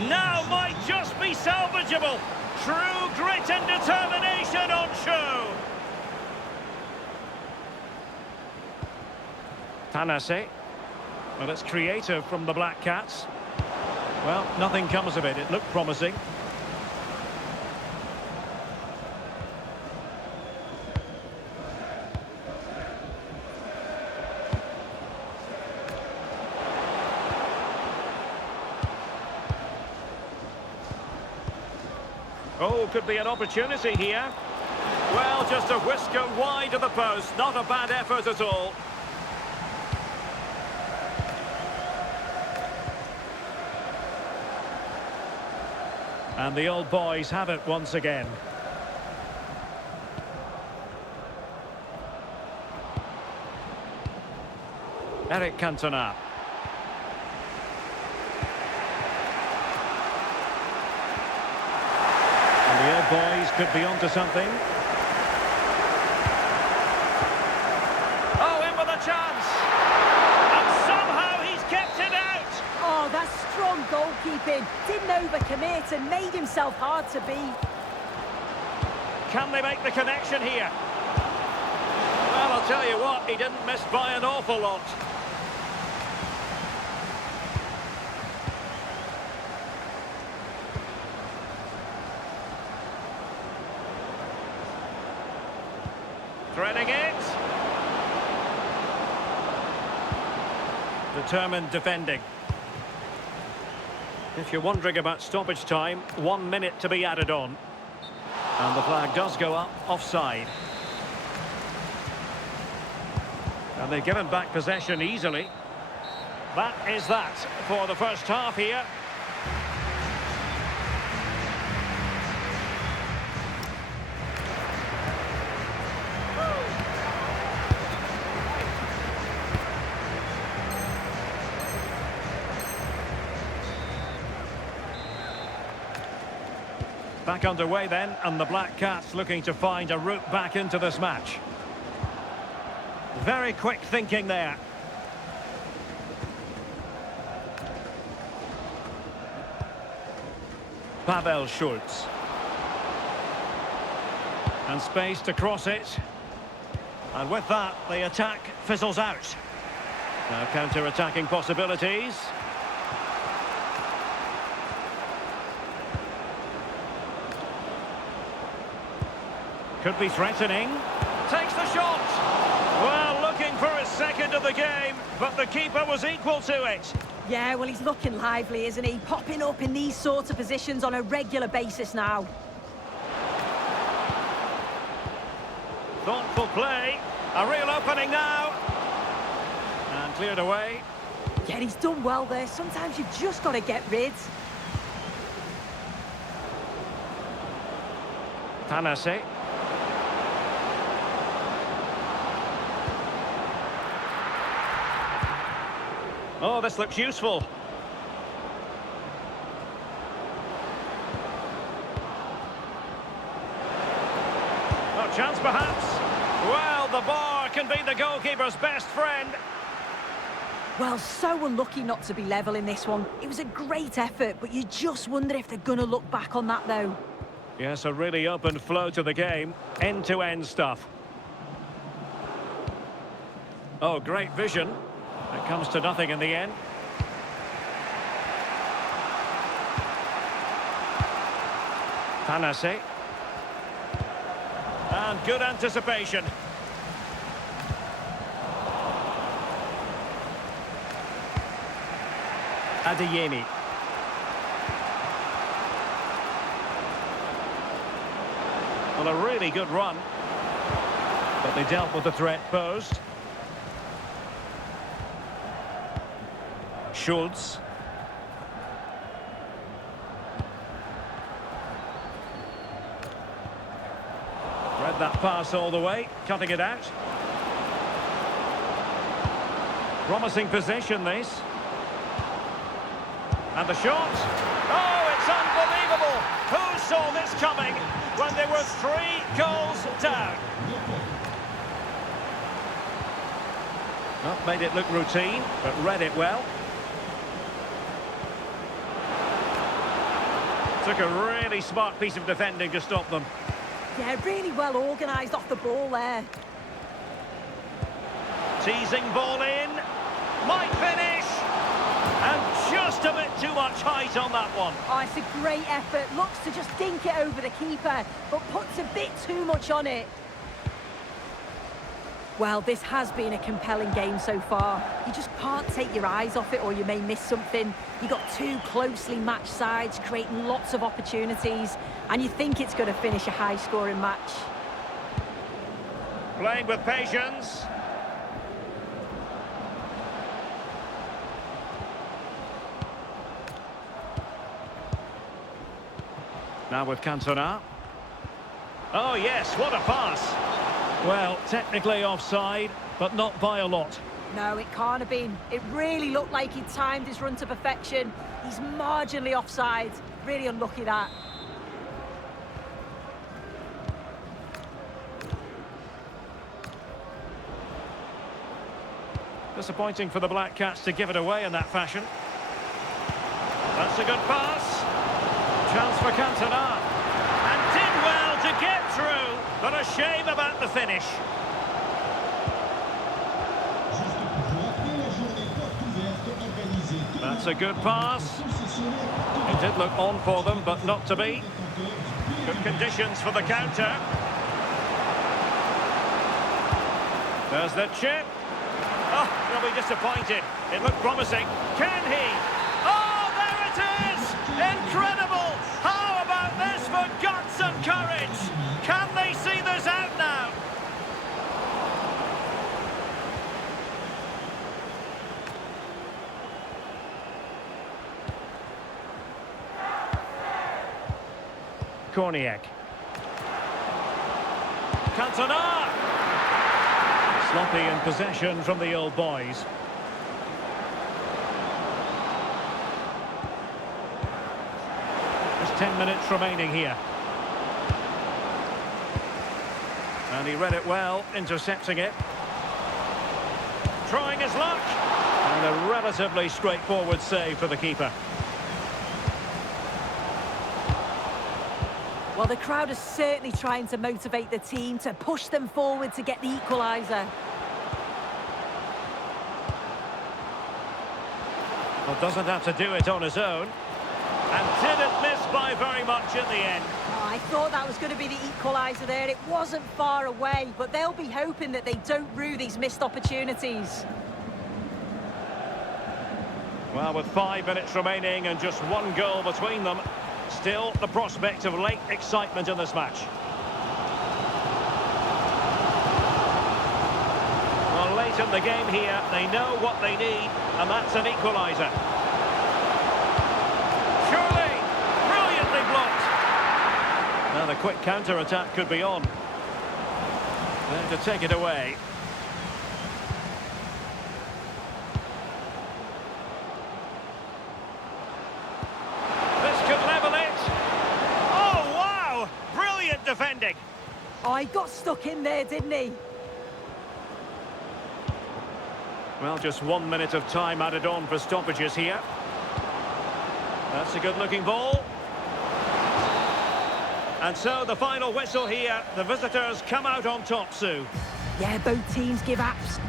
Now might just be salvageable. True grit and determination on show. Tanase. Well, it's creative from the Black Cats. Well, nothing comes of it. It looked promising. Oh, could be an opportunity here. Well, just a whisker wide of the post. Not a bad effort at all. And the old boys have it once again. Eric Cantona. And the old boys could be onto something. Oh, in with a chance. And somehow he's kept it out. Oh, that's strong goalkeeping. Didn't overcommit and made himself hard to beat. Can they make the connection here? Well, I'll tell you what, he didn't miss by an awful lot. Threading it. Determined defending. If you're wondering about stoppage time, 1 minute to be added on. And the flag does go up, offside. And they've given back possession easily. That is that for the first half here. Back underway then, and the Black Cats looking to find a route back into this match. Very quick thinking there. Pavel Schultz. And space to cross it. And with that, the attack fizzles out. Now counter-attacking possibilities. Could be threatening. Takes the shot. Well, looking for his second of the game, but the keeper was equal to it. Yeah, well, he's looking lively, isn't he? Popping up in these sorts of positions on a regular basis now. Thoughtful play. A real opening now. And cleared away. Yeah, he's done well there. Sometimes you've just got to get rid. Tanase. Oh, this looks useful. Oh, chance perhaps. Well, the bar can be the goalkeeper's best friend. Well, so unlucky not to be level in this one. It was a great effort, but you just wonder if they're going to look back on that, though. Yes, a really open flow to the game. End-to-end stuff. Oh, great vision. It comes to nothing in the end. Tanase. And good anticipation. Adeyemi. Well, a really good run. But they dealt with the threat posed. Schultz. Read that pass all the way, cutting it out. Promising possession, this. And the shot. Oh, it's unbelievable. Who saw this coming when there were 3 goals down? Well, made it look routine, but read it well. Took a really smart piece of defending to stop them. Yeah, really well organised off the ball there. Teasing ball in. Might finish. And just a bit too much height on that one. Oh, it's a great effort. Looks to just dink it over the keeper, but puts a bit too much on it. Well, this has been a compelling game so far. You just can't take your eyes off it or you may miss something. You've got two closely matched sides creating lots of opportunities, and you think it's going to finish a high-scoring match. Playing with patience. Now with Cantona. Oh yes, what a pass. Well, technically offside, but not by a lot. No, it can't have been. It really looked like he'd timed his run to perfection. He's marginally offside. Really unlucky, that. Disappointing for the Black Cats to give it away in that fashion. That's a good pass. Chance for Cantona. And did well to get through, but a shame about the finish. That's a good pass. It did look on for them, but not to be. Good conditions for the counter. There's the chip. Oh, they'll be disappointed. It looked promising. Can he? Oh, there it is! Incredible! How about this for guts and courage? Can they see this out now? Korniak. Cantona! Sloppy in possession from the old boys. There's 10 minutes remaining here. And he read it well, intercepting it. Trying his luck. And a relatively straightforward save for the keeper. Well, the crowd is certainly trying to motivate the team to push them forward to get the equaliser. Well, doesn't have to do it on his own. And didn't miss by very much in the end. Oh, I thought that was going to be the equaliser there. It wasn't far away, but they'll be hoping that they don't rue these missed opportunities. Well, with 5 minutes remaining and just one goal between them, still the prospect of late excitement in this match. Well, late in the game here, they know what they need, and that's an equaliser. Surely, brilliantly blocked. Now the quick counter-attack could be on. There to take it away. Defending. Oh, he got stuck in there, didn't he? Well, just 1 minute of time added on for stoppages here. That's a good-looking ball. And so the final whistle here. The visitors come out on top, Sue. Yeah, both teams give apps.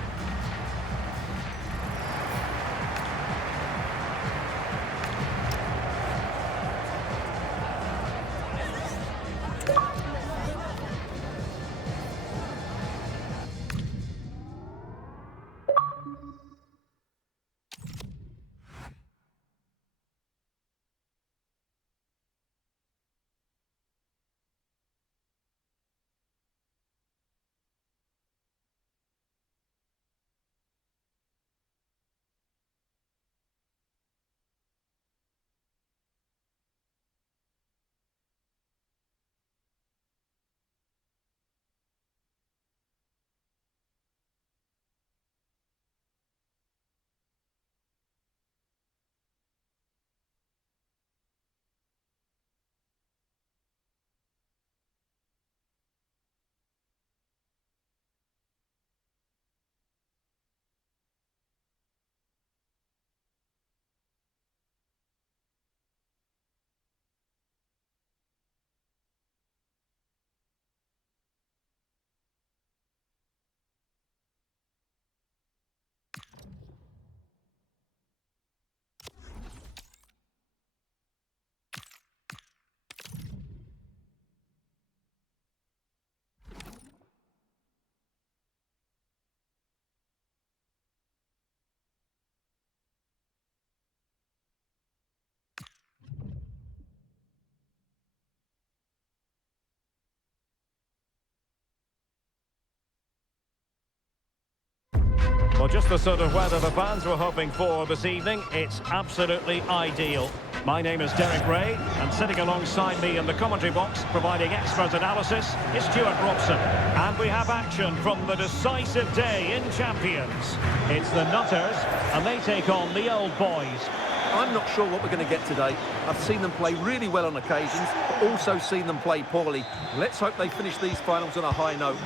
Well, just the sort of weather the fans were hoping for this evening. It's absolutely ideal. My name is Derek Ray, and sitting alongside me in the commentary box, providing expert analysis, is Stuart Robson. And we have action from the decisive day in Champions. It's the Nutters, and they take on the Old Boys. I'm not sure what we're going to get today. I've seen them play really well on occasions, but also seen them play poorly. Let's hope they finish these finals on a high note.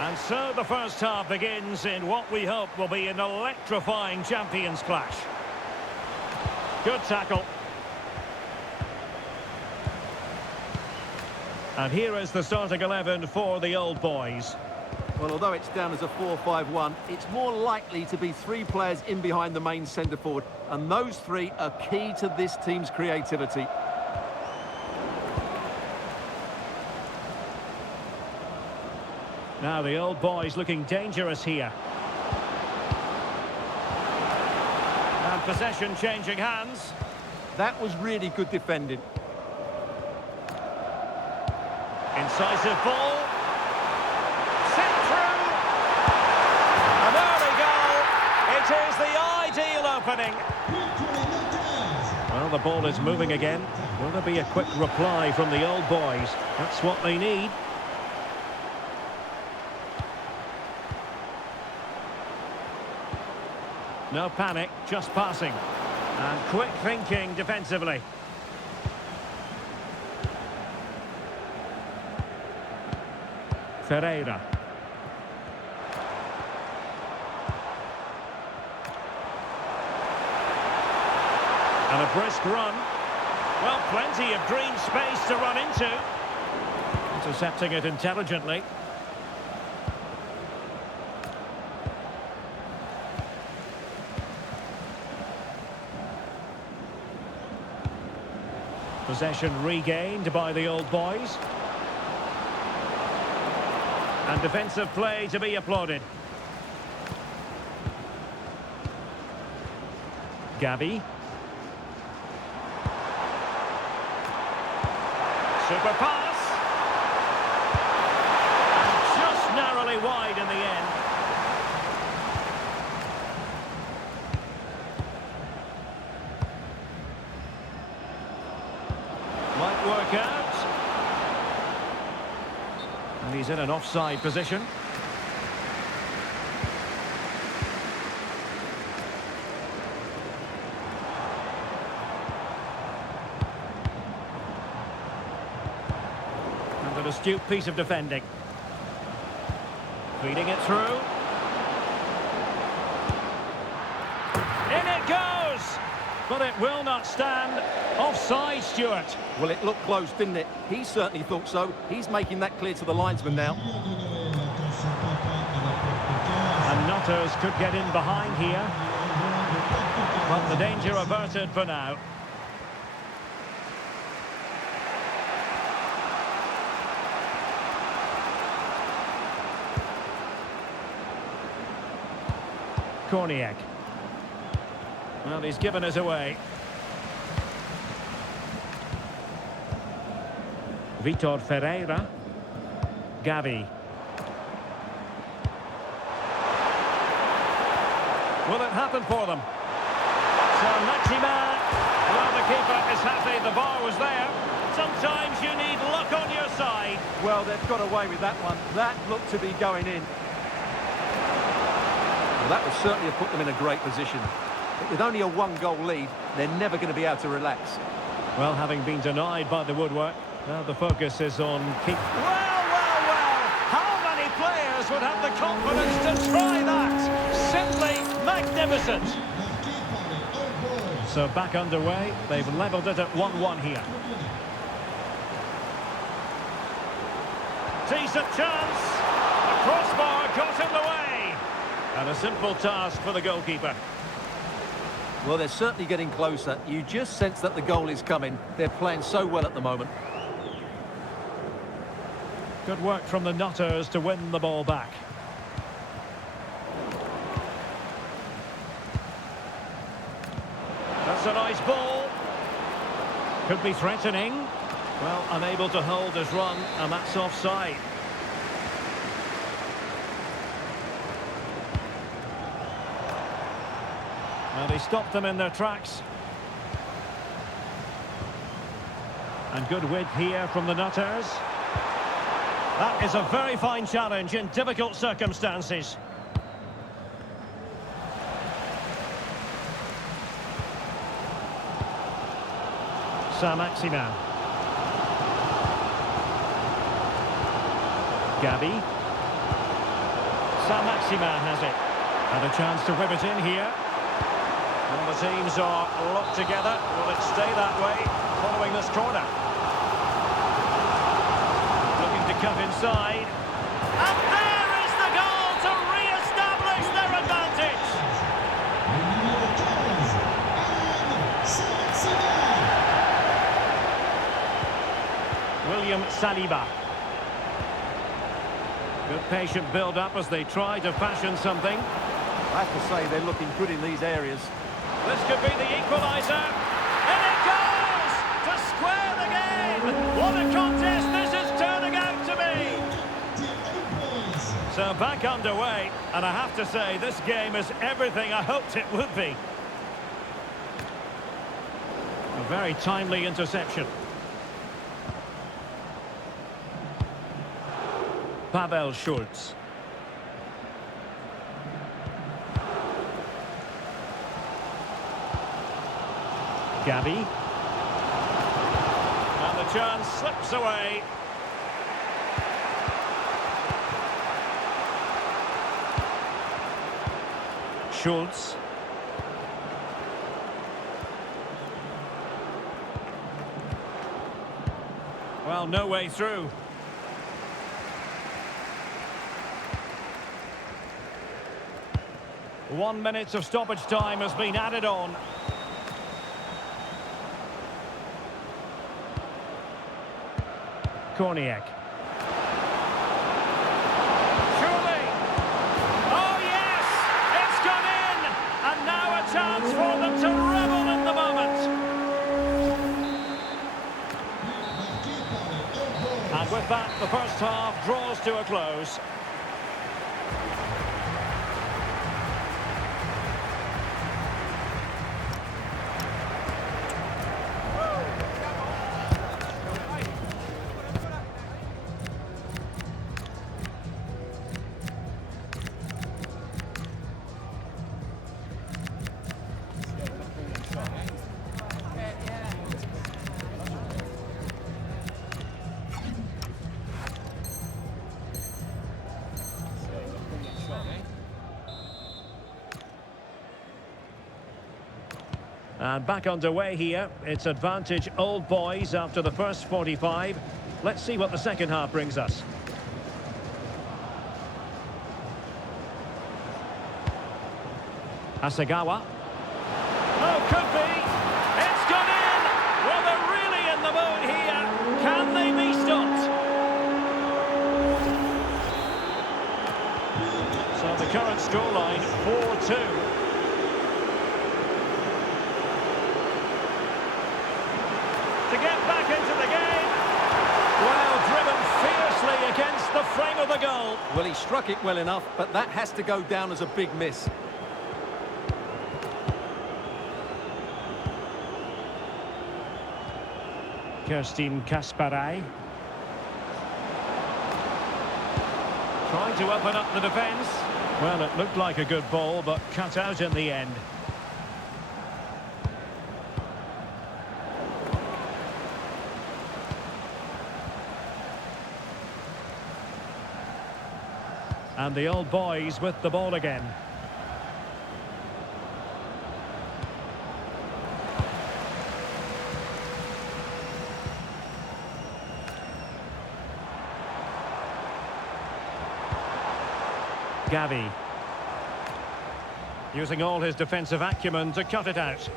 And so the first half begins in what we hope will be an electrifying Champions clash. Good tackle. And here is the starting 11 for the Old Boys. Well, although it's down as a 4-5-1, it's more likely to be 3 players in behind the main centre-forward, and those 3 are key to this team's creativity. Now the Old Boys looking dangerous here. And possession changing hands. That was really good defending. Incisive ball. Sent through. An early goal. It is the ideal opening. Well, the ball is moving again. Will there be a quick reply from the Old Boys? That's what they need. No panic, just passing. And quick thinking defensively. Ferreira. And a brisk run. Well, plenty of green space to run into. Intercepting it intelligently. Possession regained by the Old Boys. And defensive play to be applauded. Gavi. Super pass. And just narrowly wide in the end. Might work out. And he's in an offside position. And an astute piece of defending. Feeding it through. In it goes! But it will not stand. Offside, Stuart. Well, it looked close, didn't it? He certainly thought so. He's making that clear to the linesman now. And Nutters could get in behind here. But the danger averted for now. Korniak. Well, he's given us away. Vitor Ferreira. Gavi. Will it happen for them? So Maxima, well, the keeper is happy the bar was there. Sometimes you need luck on your side. Well, they've got away with that one. That looked to be going in. Well, that would certainly have put them in a great position. But with only a 1-goal lead, they're never going to be able to relax. Well, having been denied by the woodwork, now the focus is on keep. Well! How many players would have the confidence to try that? Simply magnificent. So back underway. They've levelled it at 1-1 here. Decent chance. The crossbar got in the way. And a simple task for the goalkeeper. Well, they're certainly getting closer. You just sense that the goal is coming. They're playing so well at the moment. Good work from the Nutters to win the ball back. That's a nice ball. Could be threatening. Well, unable to hold his run, and that's offside. And he stopped them in their tracks. And good width here from the Nutters. That is a very fine challenge in difficult circumstances. Saint-Maximin. Gabi. Saint-Maximin has it. And a chance to rip it in here. And the teams are locked together. Will it stay that way following this corner? Looking to cut inside. And there is the goal to re-establish their advantage. William Saliba. Good patient build-up as they try to fashion something. I have to say, they're looking good in these areas. This could be the equaliser. And it goes! To square the game! What a contest this is turning out to be! So back underway, and I have to say, this game is everything I hoped it would be. A very timely interception. Pavel Schulz. Gabi. And the chance slips away. Schulz. Well, no way through. One minute of stoppage time has been added on. Korniak. Surely! Oh yes! It's gone in! And now a chance for them to revel in the moment. And with that, the first half draws to a close. And back underway here. It's advantage Old Boys after the first 45. Let's see what the second half brings us. Asagawa. Oh, could be. It's gone in. Well, they're really in the mood here. Can they be stopped? So the current scoreline, 4-2. To get back into the game. Well, driven fiercely against the frame of the goal. Well, he struck it well enough, but that has to go down as a big miss. Kerstin Kasparai. Trying to open up the defence. Well, it looked like a good ball, but cut out in the end. And the Old Boys with the ball again. Gavi. Using all his defensive acumen to cut it out.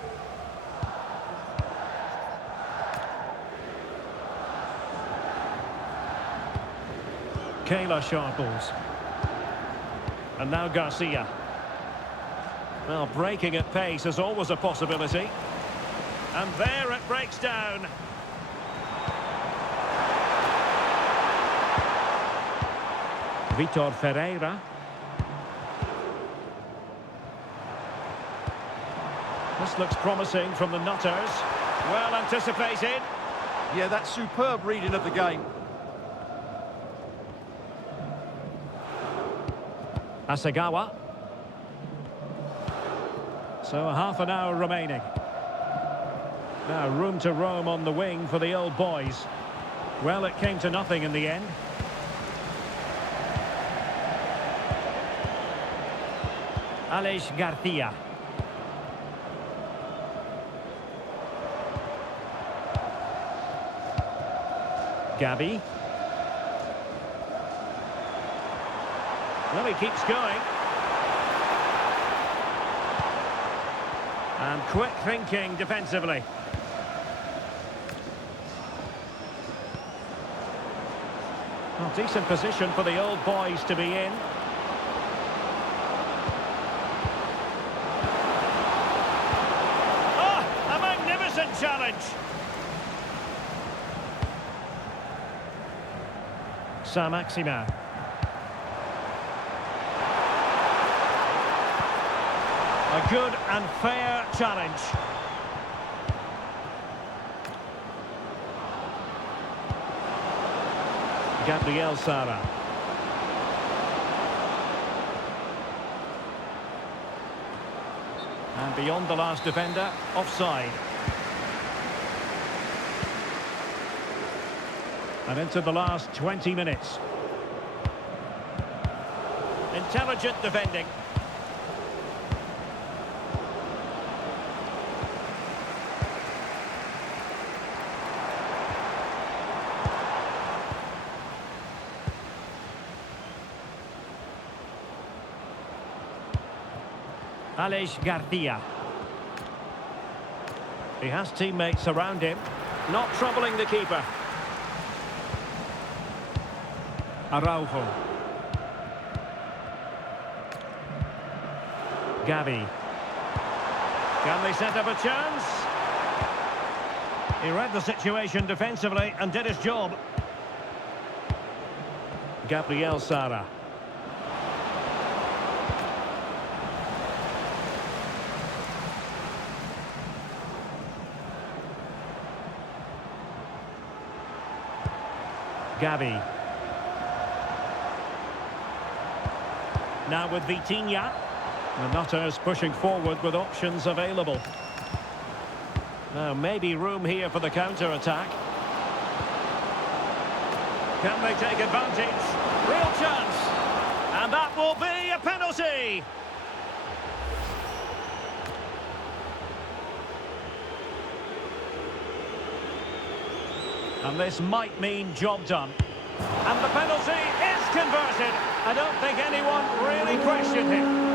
Kayla Sharples. And now Garcia. Well, breaking at pace is always a possibility. And there it breaks down. Vitor Ferreira. This looks promising from the Nutters. Well anticipated. Yeah, that's superb reading of the game. Asagawa. So half an hour remaining. Now room to roam on the wing for the old boys. Well, it came to nothing in the end. Alex Garcia. Gabi. Well, he keeps going. And quick thinking defensively. Well, decent position for the old boys to be in. Oh, a magnificent challenge. Saint-Maximin. A good and fair challenge. Gabriel Sara. And beyond the last defender, offside. And into the last 20 minutes. Intelligent defending. Alex Garcia. He has teammates around him, not troubling the keeper. Araujo. Gabi. Can they set up a chance? He read the situation defensively and did his job. Gabriel Sara. Gabi. Now with Vitinha. The Nutters pushing forward with options available. Now maybe room here for the counter-attack. Can they take advantage? Real chance. And that will be a penalty. And this might mean job done. And the penalty is converted. I don't think anyone really questioned him.